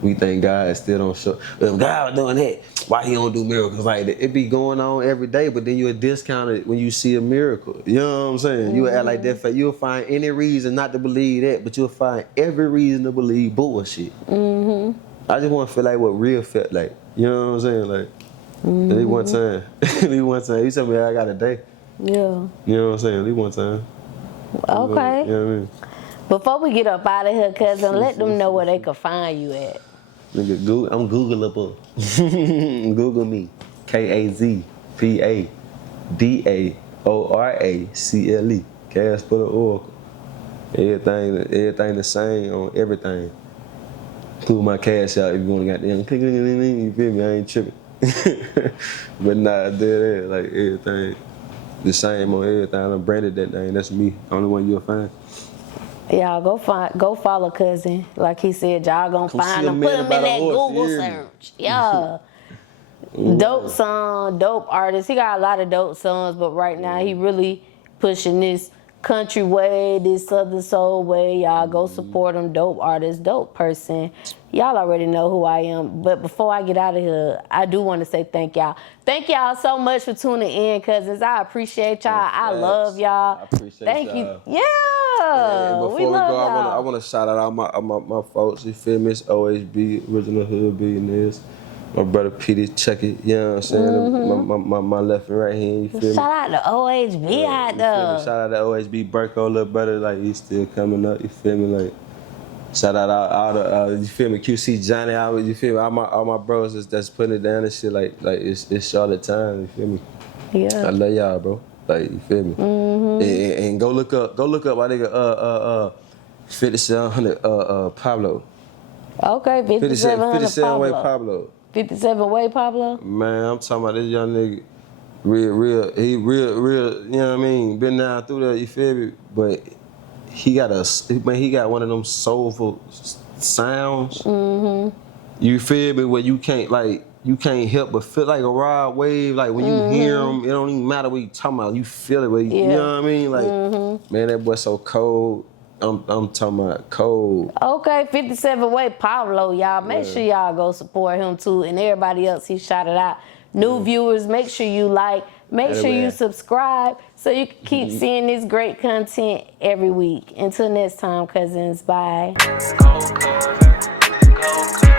We think God still don't show. If God doing that, why he don't do miracles like that? It be going on every day, but then you'll discount it when you see a miracle. You know what I'm saying? You'll act like that. You'll find any reason not to believe that, but you'll find every reason to believe bullshit. I just want to feel like what real felt like. You know what I'm saying? Like, at least one time. At least one time. You tell me I got a day. Yeah. You know what I'm saying? At least one time. Okay. You know what I mean? Before we get up out of here, cousin, let them know where they can find you at. Nigga, I'm Googleable. Google me. Kazpa DaOracle. Cazpa DaOracle. Everything the same on everything. Include my cash out if you want to goddamn click, you feel me? I ain't tripping. But nah, I did that. Like everything the same on everything. I done branded that thing. That's me. Only one you'll find. Y'all go follow Cuzn. Like he said, y'all gonna find him. Put him in that Google search. Yeah. Dope song, dope artist. He got a lot of dope songs, but right now he really pushing this country way, this southern soul way. Y'all go support him. Dope artist, dope person. Y'all already know who I am. But before I get out of here, I do want to say thank y'all. Thank y'all so much for tuning in, cousins. I appreciate y'all. I love y'all. I appreciate thank y'all. you. Yeah. Before we love go, y'all. I want to shout out all my folks. You feel me? It's OHB, Original Hood Billionaires. My brother Petey, check it. You know what I'm saying? My left and right hand. You feel me? Shout out to OHB out there. Shout out to OHB, Burko, little brother. Like he's still coming up. You feel me? Like shout out all the you feel me? QC Johnny. You feel me? All my bros that's putting it down and shit. Like it's Charlotte time. You feel me? Yeah. I love y'all, bro. Like you feel me? And go look up my nigga 5700 Pablo. Okay, 5700 way Pablo. Pablo. 57 way Pablo. Man, I'm talking about this young nigga. Real, he real, you know what I mean? Been down through that, you feel me? But he got one of them soulful sounds. You feel me? Where you can't help but feel like a raw wave. Like when you hear him, it don't even matter what you talking about. You feel it. You know what I mean? Like, man, that boy so cold. I'm talking about cold. Okay, 57 way Pablo, y'all. Make sure y'all go support him too, and everybody else he shouted out. New viewers, make sure you like, make sure you subscribe, so you can keep seeing this great content every week. Until next time, cousins. Bye. Go, Cuzn. Go, Cuzn.